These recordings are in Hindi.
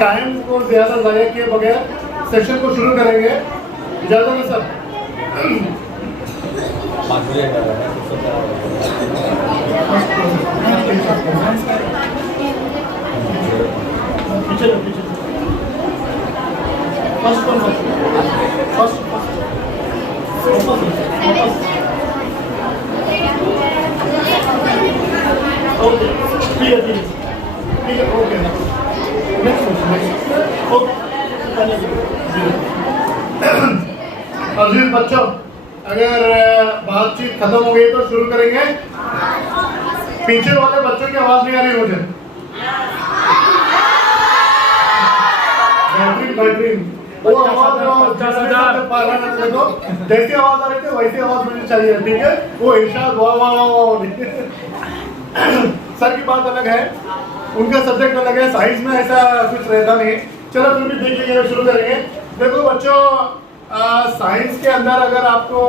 टाइम को ज़्यादा ज़ाया किए बगैर सेशन को शुरू करेंगे। इजाज़त है सर। पीछे पीछे फर्स्ट ओके ठीक है ओके नेक्स्ट ओके। अजीज बच्चों, अगर बातचीत खत्म हो गई तो शुरू करेंगे। पीछे वाले बच्चों की आवाज नहीं आ रही मुझे। बेहतरीन वो आवाज देखो, जैसी आवाज आ रही थी वैसी आवाज मुझे चाहिए, ठीक है। वो इरशाद वाह वाह वाह। सर की बात अलग है, उनका सब्जेक्ट अलग है, साइंस में ऐसा कुछ रहता नहीं। चलो फिर भी देख लीजिए, शुरू करेंगे। देखो बच्चों, साइंस के अंदर अगर आपको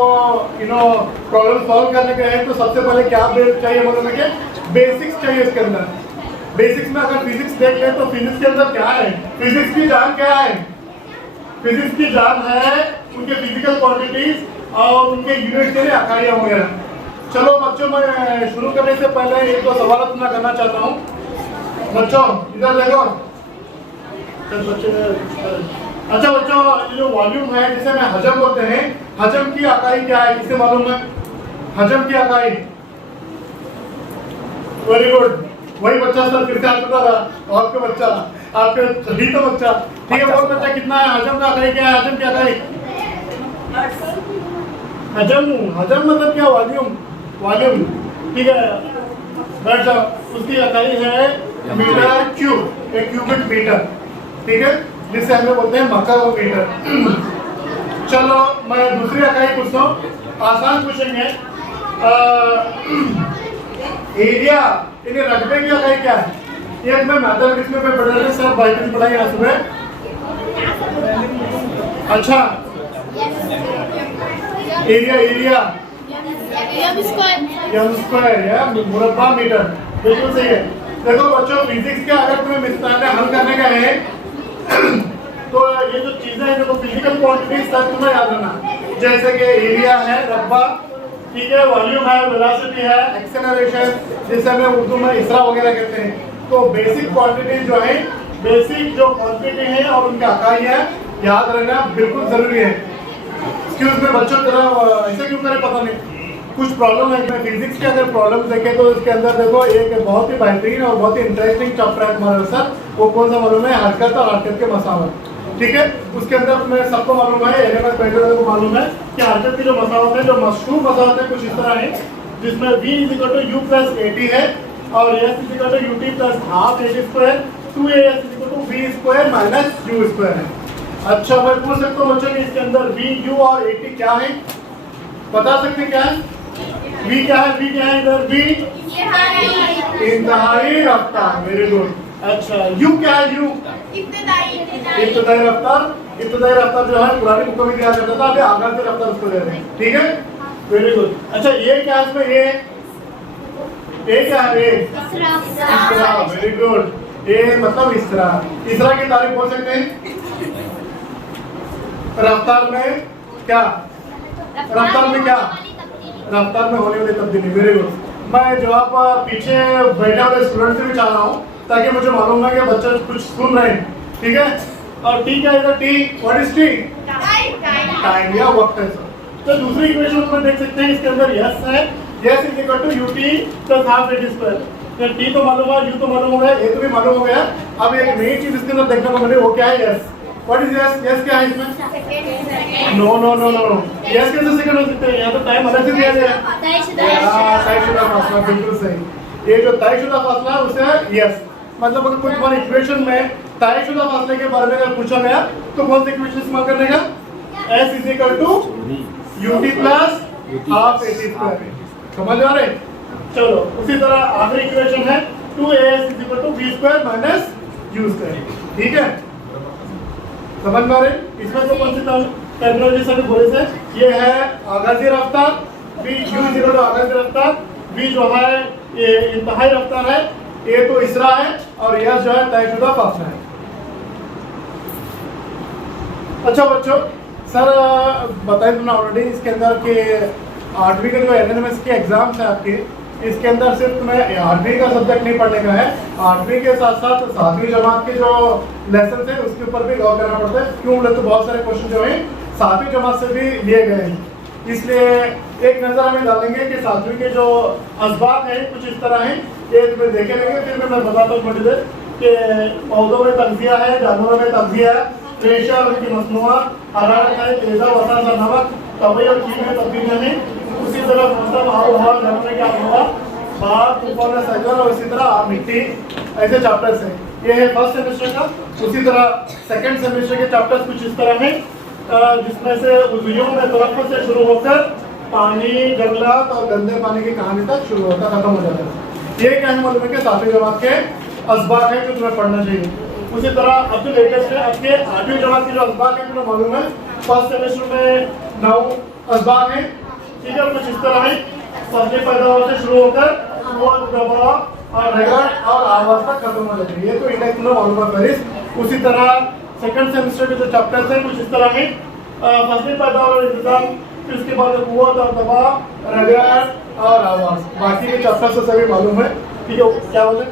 प्रॉब्लम सॉल्व करने के हैं तो सबसे पहले क्या चाहिए बोलोगे कि बेसिक्स चाहिए। इसके अंदर बेसिक्स में अगर फिजिक्स देख ले तो फिजिक्स के अंदर क्या है, फिजिक्स की जान क्या है। फिजिक्स की जान है उनके फिजिकल क्वांटिटीज और उनके यूनिट्स यानी इकाइयां वगैरह। चलो बच्चों, मैं शुरू करने से पहले एक दो सवाल मैं करना चाहता हूँ। बच्चों इधर देखो। अच्छा बच्चों, जो वॉल्यूम है जिसे मैं हजम बोलते हैं, हजम की इकाई क्या है, किसे मालूम है हजम की इकाई? वेरी गुड, वही बच्चा सर फिर से हाथ उठा रहा। आपके बच्चा, आपके सही तो बच्चा, ठीक है। बहुत बच्चा कितना है, हजम का इकाई क्या है, हजम की इकाई? हजम, हजम मतलब क्या, वॉल्यूम, वॉल्यूम, ठीक है। बैठ जाओ। उसकी इकाई है मीटर क्यूब, एक क्यूबिक मीटर, ठीक है, जिसे हमें बोलते हैं मकारोमीटर। चलो मैं दूसरी इकाई पूछता हूँ, आसान पूछेंगे। एरिया यानी रकबे की इकाई क्या है? ये मैं मैथमेटिक्स में पढ़ रहे थे सर, बायोलॉजी पढ़ाई आज सुबह। अच्छा, एरिया, एरिया एम स्क्वायर या मुरब्बा मीटर, बिल्कुल सही है। देखो बच्चों, फिजिक्स के अगर तुम्हें मिसाल हल करने का है तो ये जो चीजें हैं जो फिजिकल क्वांटिटीज तक तुम्हें याद रखना, जैसे कि एरिया है रब्बा, ठीक है, वॉल्यूम है, वेलोसिटी है, एक्सेलरेशन जिसे हमें उर्दू में इसरा वगैरह कहते हैं। तो बेसिक क्वांटिटी जो है, बेसिक जो क्वांटिटी है और उनका इकाई है, याद रखना बिल्कुल जरूरी है। एक्सक्यूज में बच्चों तरह ऐसे क्यों करें पता नहीं, कुछ प्रॉब्लम है। मैं फिजिक्स के अगर प्रॉब्लम देखें तो इसके अंदर देखो एक बहुत ही बेहतरीन और बहुत ही इंटरेस्टिंग चैप्टर है हमारे सर। वो कौन सा मालूम है? हरकत और हरकत के मसावत, ठीक है। उसके अंदर मैं सबको मालूम है, एलिमेंट पेंटर को मालूम है कि हरकत की जो मसावत है, जो मशहूर मसावत है कुछ इस तरह है, जिसमें v = u + at है और s = ut + ½ at², 2as = v² - u² है। अच्छा, मैं पूछ सकता हूँ बच्चों कि इसके अंदर v, u और at क्या है? बता सकते क्या है? v क्या है? v क्या है इधर? v इंतहाई रफ्तार, वेरी गुड। अच्छा, u क्या है? u इब्तिदाई रफ्तार। इब्तिदाई रफ्तार जो है पुरानी बुकों में दिया जाता था, अभी आगाज़ी रफ्तार उसको दे रहे हैं, ठीक है, वेरी गुड। अच्छा, ये क्या है इसमें? ये क्या है? इसरा, वेरी गुड। ये मतलब इसरा, इसरा की तारीफ बोल सकते हैं। रफ्तार में क्या? रफ्तार में क्या? रफ्तार में होने वाली तब्दीली, वेरी गुड। मैं जो आप पीछे बैठे हुए स्टूडेंट से भी चाह रहा हूँ ताकि मुझे मालूम है कि बच्चे कुछ सुन रहे हैं, ठीक है। और टी क्या है इधर? T, what is T? Time या वक्त है। तो दूसरी इक्वेशन में देख सकते हैं, इसके अंदर यस है, यस = ut + ½ at²। टी तो मालूम है, यू तो मालूम हो गया, ए तो भी मालूम हो गया। अब एक नई चीज इसके अंदर देखने को मिली, वो क्या है? Yes. What is yes? Yes क्या है इसमें? No no no no, yes कैसे सेकंड हो सकते हैं? यहाँ तो टाइम अलग से दिया गया है। तयशुदा फासला, बिल्कुल सही। ये जो तयशुदा फासला है उसे यस, मतलब अगर कोई तुम्हारी इक्वेशन में तयशुदा फासले के बारे में अगर पूछा गया तो कौन सी इक्वेशन इस्तेमाल करने का? s = ut + ½ at²। समझ आ रहे? चलो, उसी तरह आखिरी इक्वेशन है 2as = v² - u², ठीक है। समझ में आ रहे? इसमें तो कौन सी टर्मिनोलॉजी से बोले से ये है आगाज़ी रफ्तार, v u = आगाज़ी रफ्तार, v जो है ये इंतहाई रफ्तार है, a तो इसरा है और यह जो है तयशुदा फासला है। अच्छा बच्चों, सर बताइए तुमने ऑलरेडी इसके अंदर के 8वीं के जो एनएमएस के एग्जाम्स है आपके, इसके अंदर सिर्फ तुम्हें 8वीं का सब्जेक्ट नहीं पढ़ने का है, 8वीं के साथ साथ 7वीं जमात के जो लेसन है उसके ऊपर भी गौर करना पड़ता है। क्यों बोले तो बहुत सारे क्वेश्चन जो है 7वीं जमात से भी लिए गए हैं, इसलिए एक नज़र हमें डालेंगे कि 7वीं के जो असबाब हैं कुछ इस तरह हैं, ये तुम्हें देखे लेंगे। फिर मैं बताता हूँ थोड़ी देर कि पौधों में तगजिया है, जानवरों में तगजिया है, रेशा और उनकी मसनूआत, हरारत है, तेज़ा वसा नमक, तवई और घी में तब्दीली नहीं, उसी तरह मौसम, आबोहवा, जानवर में क्या होगा, बाग, तूफान, सजन और इसी तरह मिट्टी, ऐसे चैप्टर्स हैं। ये है फर्स्ट सेमेस्टर का। उसी तरह सेकंड सेमेस्टर के चैप्टर्स कुछ इस तरह हैं, जिसमें से उज़वियों में तलफ़्फ़ुज़ से शुरू होकर पानी, जंगलात और गंदे पानी की कहानी तक शुरू होता खत्म हो जाता है। ये क्या है मालूम है कि 7वीं जमात के असबाब है जो तुम्हें पढ़ना चाहिए। उसी तरह अब जो लेटेस्ट है आपके 8वीं जमात के जो असबाब है तुम्हें मालूम है फर्स्ट सेमेस्टर में 9 असबाब है, ठीक है। कुछ इस तरह है, सब्जी पैदावार से शुरू होकर दबाव और रेगड़ और आवाज तक खत्म हो जाती है। ये तो इंडेक्स में मालूम है फहरिस्त। उसी तरह सेकंड सेमेस्टर के जो चैप्टर्स हैं कुछ इस तरह है, फसली पैदावार और इंतजाम, फिर उसके बाद कुव्वत और दबाव, रेगड़ और आवाज, बाकी के चैप्टर्स से सभी मालूम है, ठीक है। क्या बोले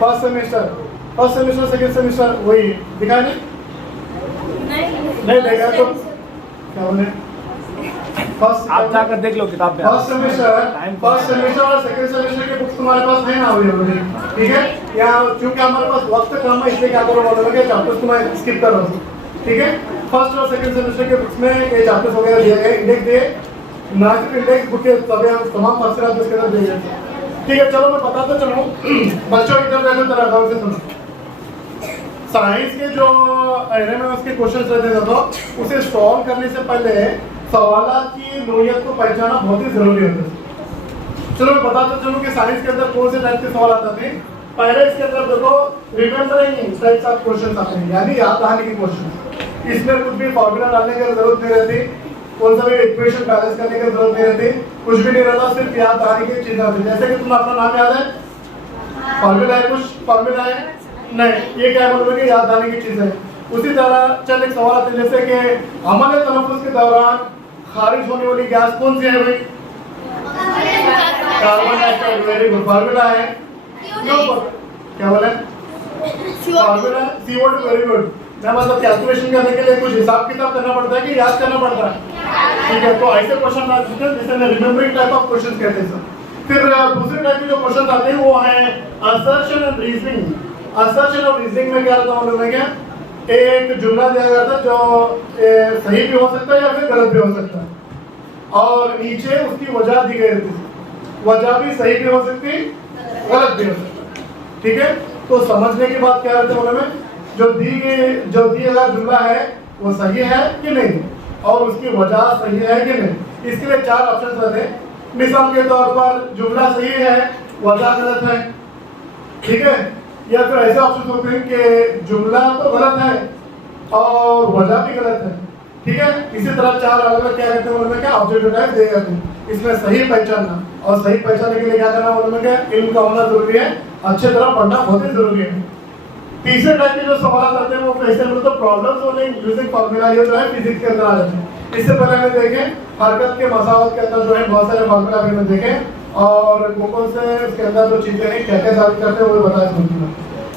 फर्स्ट सेमेस्टर सेकंड सेमेस्टर वही दिखा नहीं देगा तो क्या बोले फर्स्ट आप जाकर देख लो किताब में। फर्स्ट सेमेस्टर और सेकंड सेमेस्टर के बुक्स तुम्हारे पास है ना अवेलेबल, ठीक है। यहाँ क्योंकि हमारे पास वक्त कम है इसलिए क्या करो मालूम है कि चैप्टर्स तुम्हें स्किप करो, ठीक है। फर्स्ट और सेकंड सेमेस्टर के बुक्स में ये चैप्टर्स वगैरह दिए गए, इंडेक्स दिए, ना सिर्फ इंडेक्स बुक के सभी हम तमाम तफसीलात उसके अंदर दिए गए, ठीक है। चलो मैं बताता चलूँ बच्चों, इधर देखो तरह गौर से सुनो। साइंस के जो एनएमएस के क्वेश्चंस रहते थे तो उसे सॉल्व करने से पहले सवालात की नोयत को पहचानना बहुत ही जरूरी होता है। चलो मैं बताता चलूं कि साइंस के अंदर कौन से टाइप के सवाल आते हैं। पहले इसके अंदर देखो रिमेम्बरिंग टाइप्स ऑफ क्वेश्चन आते हैं, यानी याद रखने के क्वेश्चन। इसमें कुछ भी फॉर्मूला डालने की जरूरत नहीं रहती, कौन सा भी इक्वेशन बैलेंस करने की जरूरत नहीं रहती, कुछ भी नहीं रहता, सिर्फ याद रखने की चीज आती है। जैसे कि तुम अपना नाम याद है, फॉर्मूला है, कुछ फॉर्मूला है नहीं, ये क्या बोलोगे कि याद आने की चीज है। उसी तरह चल एक सवाल आते हैं जैसे कि अमल तनफ्फुस के दौरान खारिज होने वाली गैस कौन सी है भाई? Carbon dioxide. Very good, formula है क्या बोले फॉर्मूला CO2। Very good. मैं मतलब कैलकुलेशन करने के लिए कुछ हिसाब किताब करना पड़ता है कि याद करना पड़ता है, ठीक है। तो ऐसे क्वेश्चन आते हैं जिसे रिमेम्बरिंग टाइप ऑफ क्वेश्चन कहते हैं। फिर दूसरे टाइप के जो क्वेश्चन आते हैं वो है असर्शन एंड रीजनिंग। असर्शन और रीजनिंग में क्या रहता है क्या, एक जुमला दिया गया था जो सही भी हो सकता है या फिर गलत भी हो सकता है और नीचे उसकी वजह दी गई रहती है। वजह भी सही भी हो सकती है, गलत भी हो सकता है, ठीक है। तो समझने की बात क्या रहती है में जो दिया गया जुमला है वो सही है कि नहीं और उसकी वजह सही है कि नहीं। इसके लिए 4 ऑप्शन रहते हैं। मिसाल के तौर पर जुमला सही है, वजह गलत है, ठीक है। या फिर ऐसे ऑप्शन होते हैं कि जुमला तो गलत है और वजह भी गलत है, ठीक है। इसी तरह 4 अलग अलग क्या कहते हैं उनमें क्या ऑब्जेक्टिव टाइप दिए जाते हैं। इसमें सही पहचानना और सही पहचानने के लिए क्या करना उनमें क्या इल्म का होना जरूरी है, अच्छे तरह पढ़ना बहुत ही जरूरी है। तीसरे टाइप के जो सवाल आते हैं वो कैसे तो प्रॉब्लम सॉल्विंग यूजिंग फार्मूला, ये जो है फिजिक्स के अंदर आ जाते हैं। इससे पहले हमें देखें हरकत के मसावत के अंदर जो है बहुत सारे फार्मूला हमें देखें और कौन से इसके अंदर जो चीजें हैं क्या क्या साबित करते हैं वो बताया समझना।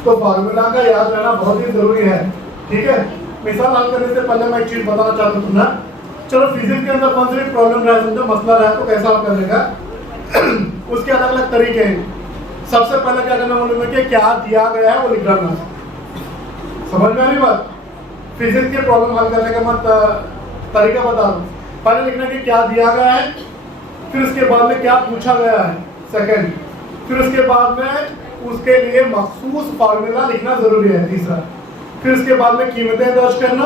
तो फार्मूला का याद रहना बहुत ही जरूरी है, ठीक है। मिसाल हल करने से पहले मैं एक चीज बताना चाहता हूँ ना, चलो फिजिक्स के अंदर कौन सी भी प्रॉब्लम रहा समझो मसला रहा तो कैसा हल करने का उसके अलग अलग तरीके हैं। सबसे पहले क्या करना मालूम है कि क्या दिया गया है वो लिख डालना। समझ में आ रही बात? फिजिक्स के प्रॉब्लम हल करने का मत तरीका बता दो। पहले लिखना कि क्या दिया गया है, फिर उसके बाद में क्या पूछा गया है सेकंड, फिर उसके बाद में उसके लिए मखसूस फार्मूला लिखना जरूरी है तीसरा, फिर उसके बाद में कीमतें दर्ज करना,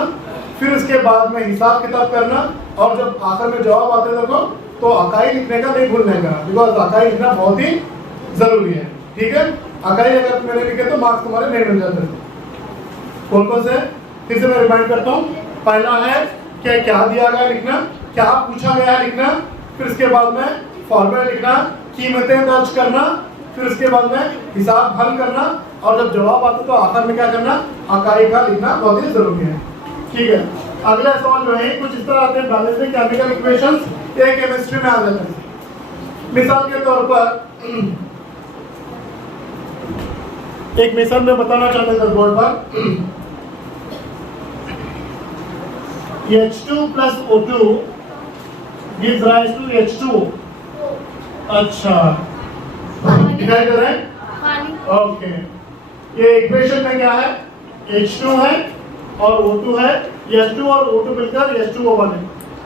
फिर उसके बाद में हिसाब किताब करना और जब आखिर में जवाब आते देखो तो अकाई लिखने का नहीं भूलने का, बिकॉज अकाई लिखना बहुत ही जरूरी है, ठीक है। अकाई अगर मैंने लिखे तो मार्क्स तुम्हारे नहीं मिल जाते। कौन कौन से फिर से मैं रिमाइंड करता हूँ। पहला है कि क्या दिया गया लिखना, क्या पूछा गया है लिखना, फिर उसके बाद में फॉर्मूला लिखना, कीमतें दर्ज करना, फिर उसके बाद में हिसाब हल करना और जब जवाब आता तो आखिर में क्या करना अकाई का लिखना बहुत ही जरूरी है। ठीक है, अगला सवाल जो है कुछ इस तरह आते हैं, बैलेंसिंग केमिकल इक्वेशंस ये केमिस्ट्री में आ जाते हैं। मिसाल के तौर पर एक मिसाल में बताना चाहते हैं बोर्ड पर, H2 plus O2 gives rise to H2O। अच्छा, दिखाई दे रहे हैं? ओके, ये इक्वेशन में क्या है? H2 है और O2 है, H2 और O2 मिलकर H2O बने।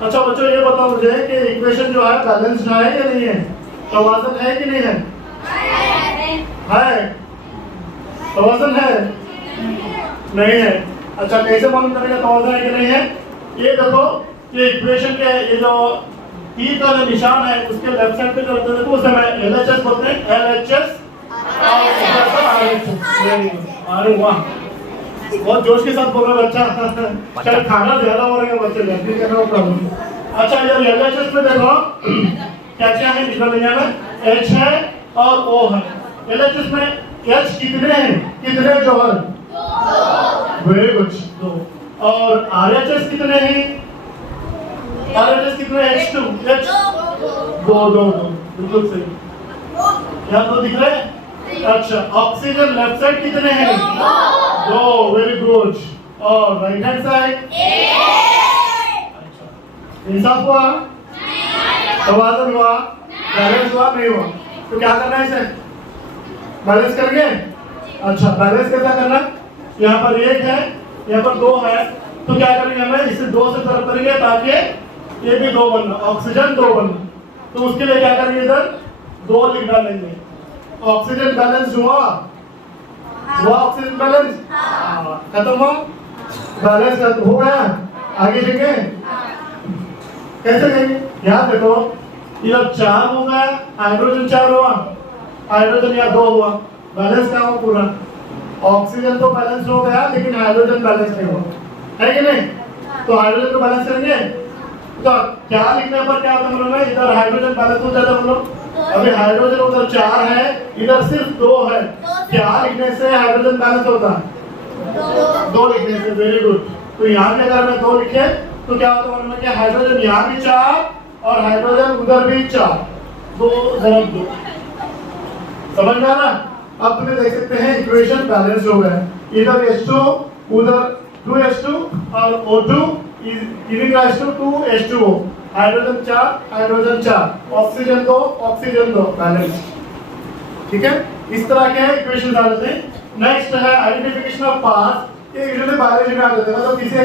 अच्छा बच्चों ये बताओ मुझे कि इक्वेशन जो है बैलेंस्ड है या नहीं है? तवाज़ुन है कि नहीं है? है। तवाज़ुन है? नहीं है। अच्छा, कैसे मालूम करेगा तवाज़ुन है कि नहीं है? ये देखो, ये इक्वेशन के ये जो ई का जो निशान है उसके लेफ्ट साइड पे जो होता है तो उसे मैं LHS बोलते हैं, LHS। अरे वाह, बहुत जोश के साथ बोल रहा है बच्चा। चल खाना ज्यादा हो रहा है बच्चे, जल्दी करना प्रॉब्लम। अच्छा यार LHS में देखो क्या क्या है, निकल लिया में H है और O है। LHS में H कितने हैं, कितने जौहर? वेरी गुड, दो। और RHS कितने हैं? RHS कितने हैं? H2 H दो, बिल्कुल सही। यहाँ दो दिख रहे हैं? अच्छा, ऑक्सीजन लेफ्ट साइड कितने हैं? दो, वेरी गुड। और राइट हैंड साइड? अच्छा, इंसाफ हुआ? तवाज़ुन हुआ? बैलेंस हुआ? नहीं हुआ? तो क्या करना है इसे? बैलेंस करेंगे? अच्छा, बैलेंस कैसा करना? यहाँ पर एक है, यहाँ पर दो है, तो क्या करेंगे हमें? इसे दो से तरफ करेंगे ताकि ये भी दो बनना, ऑक्सीजन दो बनना। तो उसके लिए क्या करेंगे, इधर दो लिख डालेंगे। ऑक्सीजन बैलेंस हुआ? ऑक्सीजन बैलेंस खत्म हुआ? बैलेंस हो गया? आगे देंगे कैसे देंगे? यहाँ देखो, इधर 4 हो गया, हाइड्रोजन 4 हुआ, हाइड्रोजन यहाँ 2 हुआ, बैलेंस क्या हुआ पूरा? ऑक्सीजन तो बैलेंस हो गया लेकिन हाइड्रोजन बैलेंस नहीं हुआ, है कि नहीं? तो हाइड्रोजन को बैलेंस करेंगे तो क्या लिखने पर क्या होता है? इधर हाइड्रोजन बैलेंस हो जाता है हम लोग। अभी हाइड्रोजन उधर 4 है, इधर सिर्फ 2 है, क्या लिखने से हाइड्रोजन बैलेंस होता है? 2 लिखने से। Very good. तो यहाँ पे अगर मैं 2 लिखे तो क्या होता है कि हाइड्रोजन यहाँ भी 4 और हाइड्रोजन उधर भी 4, 2 × 2। समझ में आ रहा? अब तुम्हें देख सकते हैं इक्वेशन बैलेंस हो गया, इधर H2 उधर 2H2 और O2 giving rise to 2H2O, hydrogen 4 hydrogen 4, oxygen 2 balance. ठीक है, इस तरह के इक्वेशन आ जाते हैं। नेक्स्ट है आइडेंटिफिकेशन ऑफ पार्ट्स। ये यूजुअली बायोलॉजी में आ जाते हैं, मतलब किसी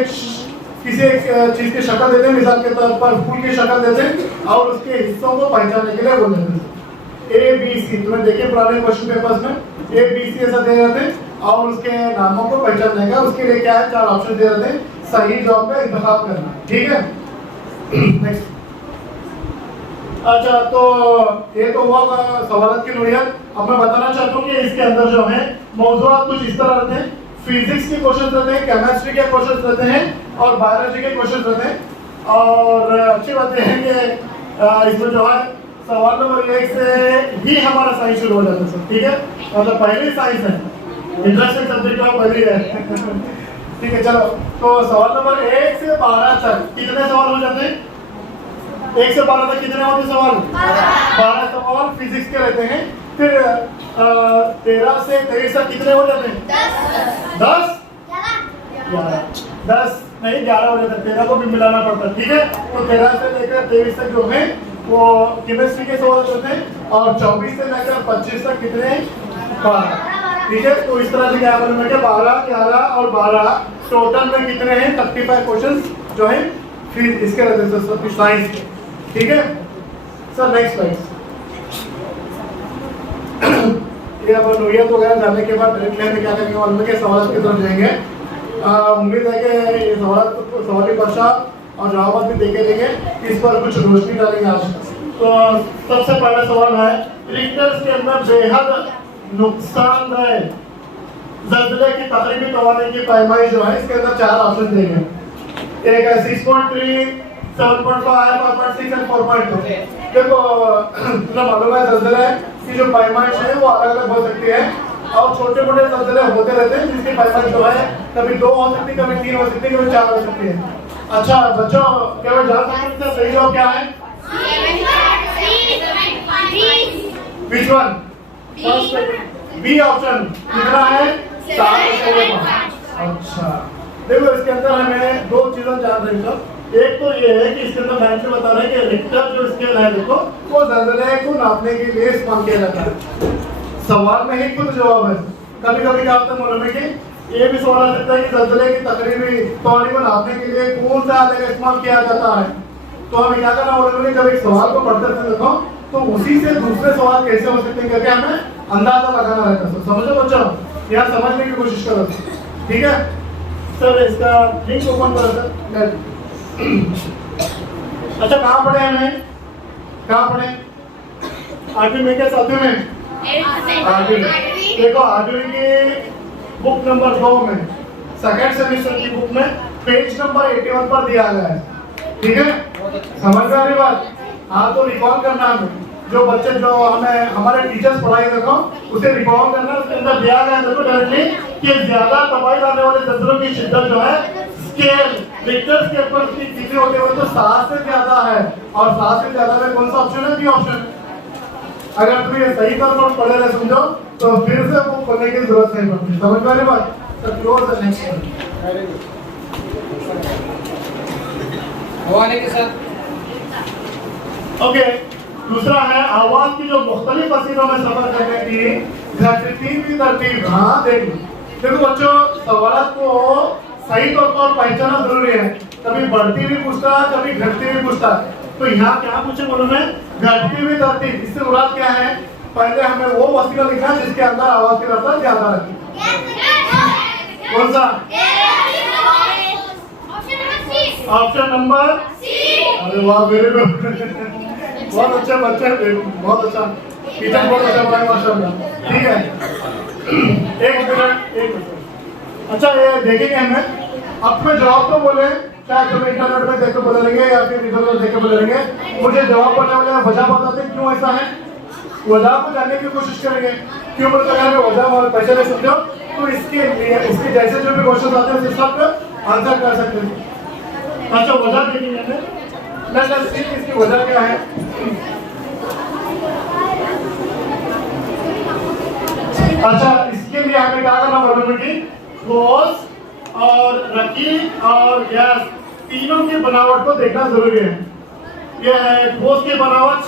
एक चीज की शक्ल देते हैं, मिसाल के तौर पर फूल की शक्ल देते हैं और उसके हिस्सों को पहचानने के लिए बोल देते हैं ABC। तुम्हें देखिए पुराने क्वेश्चन पेपर्स में ABC ऐसा दे रहे थे और उसके नामों को पहचानने का, उसके लिए क्या है 4 ऑप्शन दे रहे थे, सही जवाब का इंतखाब करना। ठीक है, नेक्स्ट। अच्छा, तो ये तो हुआ सवाल की नोयत। अब मैं बताना चाहता हूँ कि इसके अंदर जो है मौजूद कुछ इस तरह रहते हैं, फिजिक्स के क्वेश्चन रहते हैं, केमिस्ट्री के क्वेश्चन रहते हैं और बायोलॉजी के क्वेश्चन रहते हैं। और अच्छी बात है कि इसमें जो है सवाल नंबर 1 से ही हमारा साइंस शुरू हो जाता है। ठीक है, मतलब पहले साइंस है, इंटरेस्टिंग सब्जेक्ट है, पहले है। ठीक है, चलो तो सवाल नंबर 1 से 12 तक कितने सवाल हो जाते हैं? 1 से 12 तक कितने होते सवाल? 12 सवाल फिजिक्स के रहते हैं। फिर 13 से 23 तक कितने हो जाते हैं? 10 नहीं 11 हो जाते हैं, 13 को भी मिलाना पड़ता है। ठीक है, तो 13 से लेकर 23 तक जो है वो केमिस्ट्री के सवाल होते हैं और 24 से लेकर 25 तक कितने? 12। ठीक है, तो इस तरह से क्या बोलूं मैं कि 12, 11 और 12 टोटल में कितने हैं? 35 क्वेश्चंस जो है फिर इसके रहते हैं साइंस के। ठीक है सर, नेक्स्ट स्लाइड। ये अपन नोयत वगैरह जानने के बाद डायरेक्ट लाइन में क्या करेंगे, मालूम है कि सवाल की तरफ जाएंगे। उम्मीद है कि ये सवाल पश्चात और जवाब भी देखेंगे, इस पर कुछ रोशनी डालेंगे आज। तो सबसे पहला सवाल है, रिक्टर स्केल में बेहद नुकसानदेह ज़लज़ले की तकरीबी तवानी की पैमाइश जो है, इसके अंदर 4 ऑप्शन देंगे। एक है 6.3, 7.5, 5.6 और 4.2। देखो तुम्हें मालूम है ज़लज़ले की जो पैमाइश है वो अलग अलग हो सकती है। और छोटे मोटे जलजले होते रहते हैं जिसकी पैमाने जो है कभी 2 हो सकती है, कभी 3 हो सकती है, कभी 4 हो सकती है। अच्छा बच्चों, क्या मैं जान सकता हूँ सही जवाब क्या है? Which one? बी ऑप्शन कितना है? 7। अच्छा देखो, इसके अंदर हमें 2 चीजें जान रही हो। एक तो ये है कि इसके अंदर मैंने बता रहा है कि रिक्टर जो स्केल है देखो, वो जलजले को नापने के लिए इस्तेमाल किया जाता है। सवाल में ही खुद जवाब है। कभी कभी क्या होता है मालूम है कि ये भी सवाल आ सकता है कि जलजले की तकरीबी तौली को नापने के लिए कौन सा आले का इस्तेमाल किया जाता है। तो हमें क्या करना मालूम है, जब एक सवाल को पढ़ते थे देखो, तो उसी से दूसरे सवाल कैसे हो सकते हैं करके हमें अंदाजा लगाना रहता है। समझो बच्चों, यहाँ समझने की कोशिश करो, ठीक है सर? इसका लिंक ओपन करो सर। अच्छा कहाँ पढ़े हमें, कहाँ पढ़े? 8वीं में क्या 7वीं में? 8वीं में। देखो 8वीं की बुक नंबर 2 में, सेकंड सेमेस्टर की बुक में पेज नंबर 81 पर दिया गया है, ठीक है? समझ में आ रही बात? हाँ तो रिकॉल करना हमें, जो बच्चे जो हमें हमारे टीचर्स पढ़ाई देखो उसे रिकॉल करना। उसके अंदर दिया गया देखो डायरेक्टली कि ज्यादा तबाही लाने वाले जलजलों की शिद्दत जो है स्केल रिक्टर स्केल पर उसकी कितनी होती है, तो 7 से ज्यादा है। और 7 से ज्यादा में कौन सा ऑप्शन है? B option. अगर तुम ये सही तौर पर पढ़े रहे समझो तो फिर से वो पढ़ने की जरूरत नहीं पड़ती। समझ में आ रही बात? तो क्लोज द नेक्स्ट हवाले के साथ। ओके, दूसरा है आवाज की जो मुख्तलिफ वसीलों में सफर करने की घटती हुई तरतीब। हाँ देखो बच्चों, सवाल को सही तौर पर पहचानना जरूरी है। कभी बढ़ती हुई पूछता, कभी घटती हुई पूछता। तो यहाँ क्या पूछे मालूम है? घटती हुई तरतीब। इससे मुराद क्या है? पहले हमें वो वसीला लिखना है जिसके अंदर आवाज की रफ्तार ज्यादा रहती है। कौन सा? Option number C. अरे वाह, वेरी गुड, बहुत अच्छा बच्चा है, बहुत अच्छा टीचर, बहुत अच्छा पढ़ाया माशाल्लाह। ठीक है, एक मिनट। अच्छा ये देखेंगे हमें, अब मैं जवाब तो बोले, चाहे तुम इंटरनेट में देख के बोले रहेंगे या फिर इधर उधर देख के बोले रहेंगे, मुझे जवाब पढ़ने वाले वजह बताते क्यों ऐसा है, वजह को जानने की कोशिश करेंगे। क्यों बोलते हैं वजह पैसे नहीं समझो तो इसके लिए इसके जैसे जो भी क्वेश्चन आते हैं उस सब आंसर कर सकते हैं। अच्छा वजह देखेंगे इसकी वजह क्या है। अच्छा इसके लिए हमें क्या करना मालूम है कि ठोस और रकीब और गैस तीनों की बनावट को देखना जरूरी है। यह है ठोस की बनावट,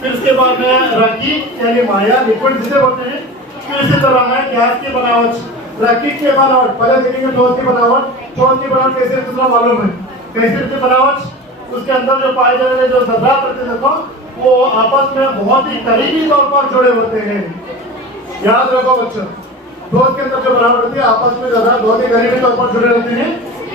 फिर इसके बाद में रकीब यानी माया लिक्विड जिसे बोलते हैं, फिर इसी तरह है गैस की बनावट, रकीब की बनावट। पहले देखेंगे ठोस की बनावट। ठोस की बनावट कैसे दूसरा मालूम है, कैसे की बनावट? उसके अंदर जो पाए जाने वाले जो ज़र्रात होते हैं देखो, वो आपस में बहुत ही करीबी तौर पर जुड़े होते हैं। याद रखो बच्चों, ठोस के अंदर जो बनावट होती है आपस में ज़र्रात बहुत ही करीबी तौर पर जुड़े रहते हैं।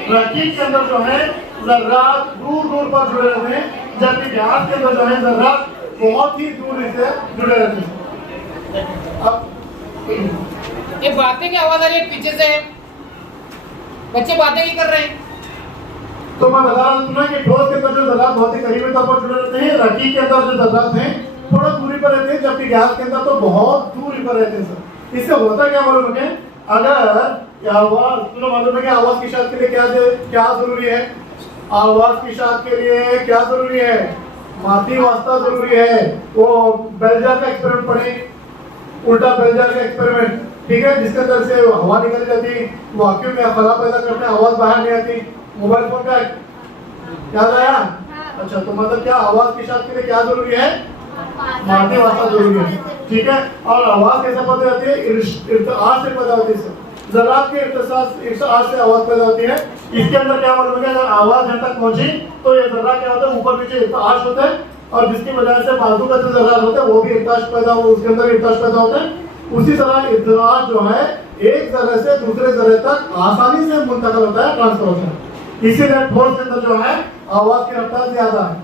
रकीब के अंदर जो है ज़र्रात दूर दूर पर जुड़े रहते हैं, जबकि गैस के अंदर जो है ज़र्रात बहुत ही दूर से जुड़े रहते हैं। अब ये बातें की आवाज आ रही है पीछे से, बच्चे बातें ही कर रहे हैं। तो मैं बता रहा हूँ कि ठोस के अंदर जो ज़र्रात बहुत ही करीबी तौर पर जुड़े रहते हैं, रकीब के अंदर जो ज़र्रात हैं थोड़ा दूरी पर रहते हैं, जबकि गैस के अंदर तो बहुत दूरी पर रहते हैं सर। इससे होता क्या मालूम है, अगर आवाज तुम्हें मालूम है कि आवाज की इशाअत के लिए क्या जरूरी है, आवाज की इशाअत के लिए क्या जरूरी है, माती वास्ता जरूरी है। वो बेल्जर का एक्सपेरिमेंट पढ़े, उल्टा बेल्जर का एक्सपेरिमेंट, ठीक है, जिसके अंदर से हवा निकल जाती, वैक्यूम में खला पैदा करते, आवाज बाहर नहीं आती। मोबाइल फोन का याद आया? अच्छा तो मतलब क्या आवाज की इशाअत के लिए क्या जरूरी है, माती वास्ता जरूरी है, ठीक है। और आवाज कैसे पैदा होती है, इर्तिआश से पैदा होती है। ज़र्रात के इर्तिआश से आवाज पैदा होती है। इसके अंदर क्या मालूम है, अगर आवाज यहाँ तक पहुंची तो ये ज़र्रा क्या होता है, ऊपर नीचे इर्तिआश होता है, और जिसकी वजह से फालतू का जो ज़र्रात होता है वो भी इर्तिआश पैदा हो, उसके अंदर इर्तिआश पैदा होता है। उसी तरह इर्तिआश जो है एक ज़र्रे से दूसरे ज़र्रे तक आसानी से मुंतकिल होता है, ट्रांसफर होता है। इसीलिए ठोस के अंदर जो है आवाज की रफ्तार ज्यादा है।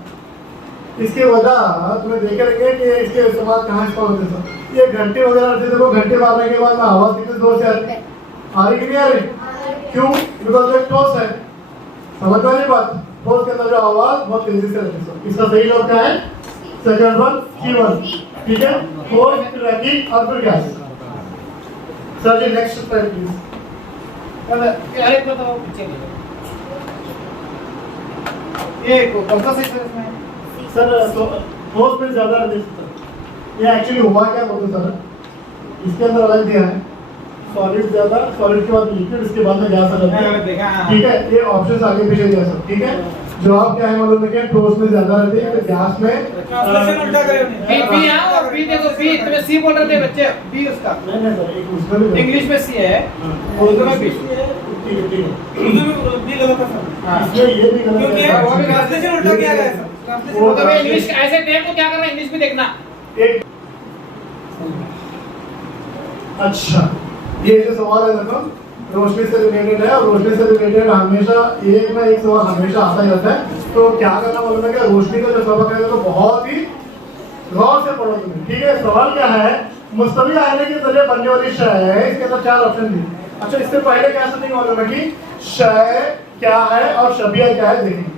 इसकी वजह तुम्हें देखे रहेंगे कि इसके इस्तेमाल कहाँ इस्तेमाल होते हैं। ये घंटे वगैरह देखो, घंटे मारने के बाद में आवाज कितनी जोर से आती है, आ रही कि नहीं आ रही? क्यों? बिकॉज एक ठोस है। समझ में नहीं बात? ठोस के अंदर जो आवाज बहुत तेजी से रहती है। इसका सही जवाब क्या है? सेकंड वन, C1, ठीक है। ठोस, रकीब और फिर gas. Sir ji next slide please. अरे बताओ पीछे ले जाओ। ये कौन सा सेक्शन है इसमें? सर तो ठोस में ज्यादा दे सकता। ये एक्चुअली हुआ क्या बोलते सर, इसके अंदर अलग दिया है सॉलिड ज्यादा, सॉलिड के बाद लिक्विड, इसके बाद में गैस अलग है। ठीक है, ये ऑप्शंस आगे पीछे दिया सर। ठीक है, जवाब क्या है मालूम है क्या? ठोस में ज्यादा रहती है, तो गैस में उल्टा करें। बी यहाँ और बी देखो, बी तुम्हें सी बोल रहे थे बच्चे, बी उसका नहीं सर, एक उसमें भी इंग्लिश में सी है उर्दू में बी। ठीक है ठीक है, उर्दू में भी गलत है सर। हाँ इसमें ये भी गलत क्योंकि है। वो भी ट्रांसलेशन उल्टा किया गया है सर। ट्रांसलेशन वो तो मैं इंग्लिश ऐसे टेप को क्या करना, इंग्लिश में देखना। एक अच्छा, ये जो सवाल है देखो, रोशनी से रिलेटेड है, और रोशनी से रिलेटेड हमेशा एक ना एक सवाल हमेशा आता ही रहता है। तो क्या करना मालूम है कि रोशनी का जो सबक है तो बहुत ही गौर से पढ़ो तुम्हें। ठीक है, सवाल क्या है? मुस्तवी आईने के जरिए बनने वाली शय है, इसके अंदर 4 ऑप्शन दी। अच्छा, इससे पहले क्या समझ मालूम है कि शय क्या है और शबिया क्या है देखेंगे।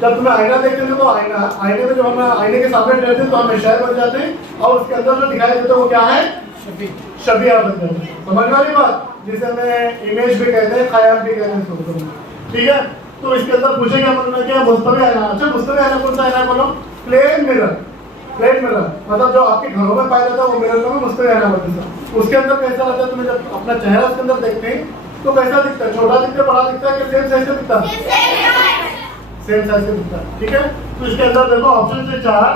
जब तुम्हें आईना देखते थे तो आईने में जो हम आईने के सामने रहते तो हम शय बन जाते हैं, और उसके अंदर जो दिखाई देता है वो क्या है? शबिया बन जाते हैं। समझ में वाली बात, जिसे हमें इमेज भी कहते हैं, ख्याल भी कहते हैं उसको। ठीक है, तो इसके अंदर पूछेगा मतलब क्या? मुस्तवी आईना। अच्छा, मुस्तवी आईना कौन सा आईना बोलो? Plane mirror. प्लेन मिरर मतलब जो आपके घरों में पाया जाता है वो मिरर में मुस्तवी आईना बोलते हैं। उसके अंदर कैसा रहता है? तुम्हें जब अपना चेहरा उसके अंदर देखते हैं तो कैसा दिखता है? छोटा दिखता है, बड़ा दिखता है, कि सेम साइज से दिखता है? सेम साइज से दिखता है। ठीक है, तो इसके अंदर देखो ऑप्शन से 4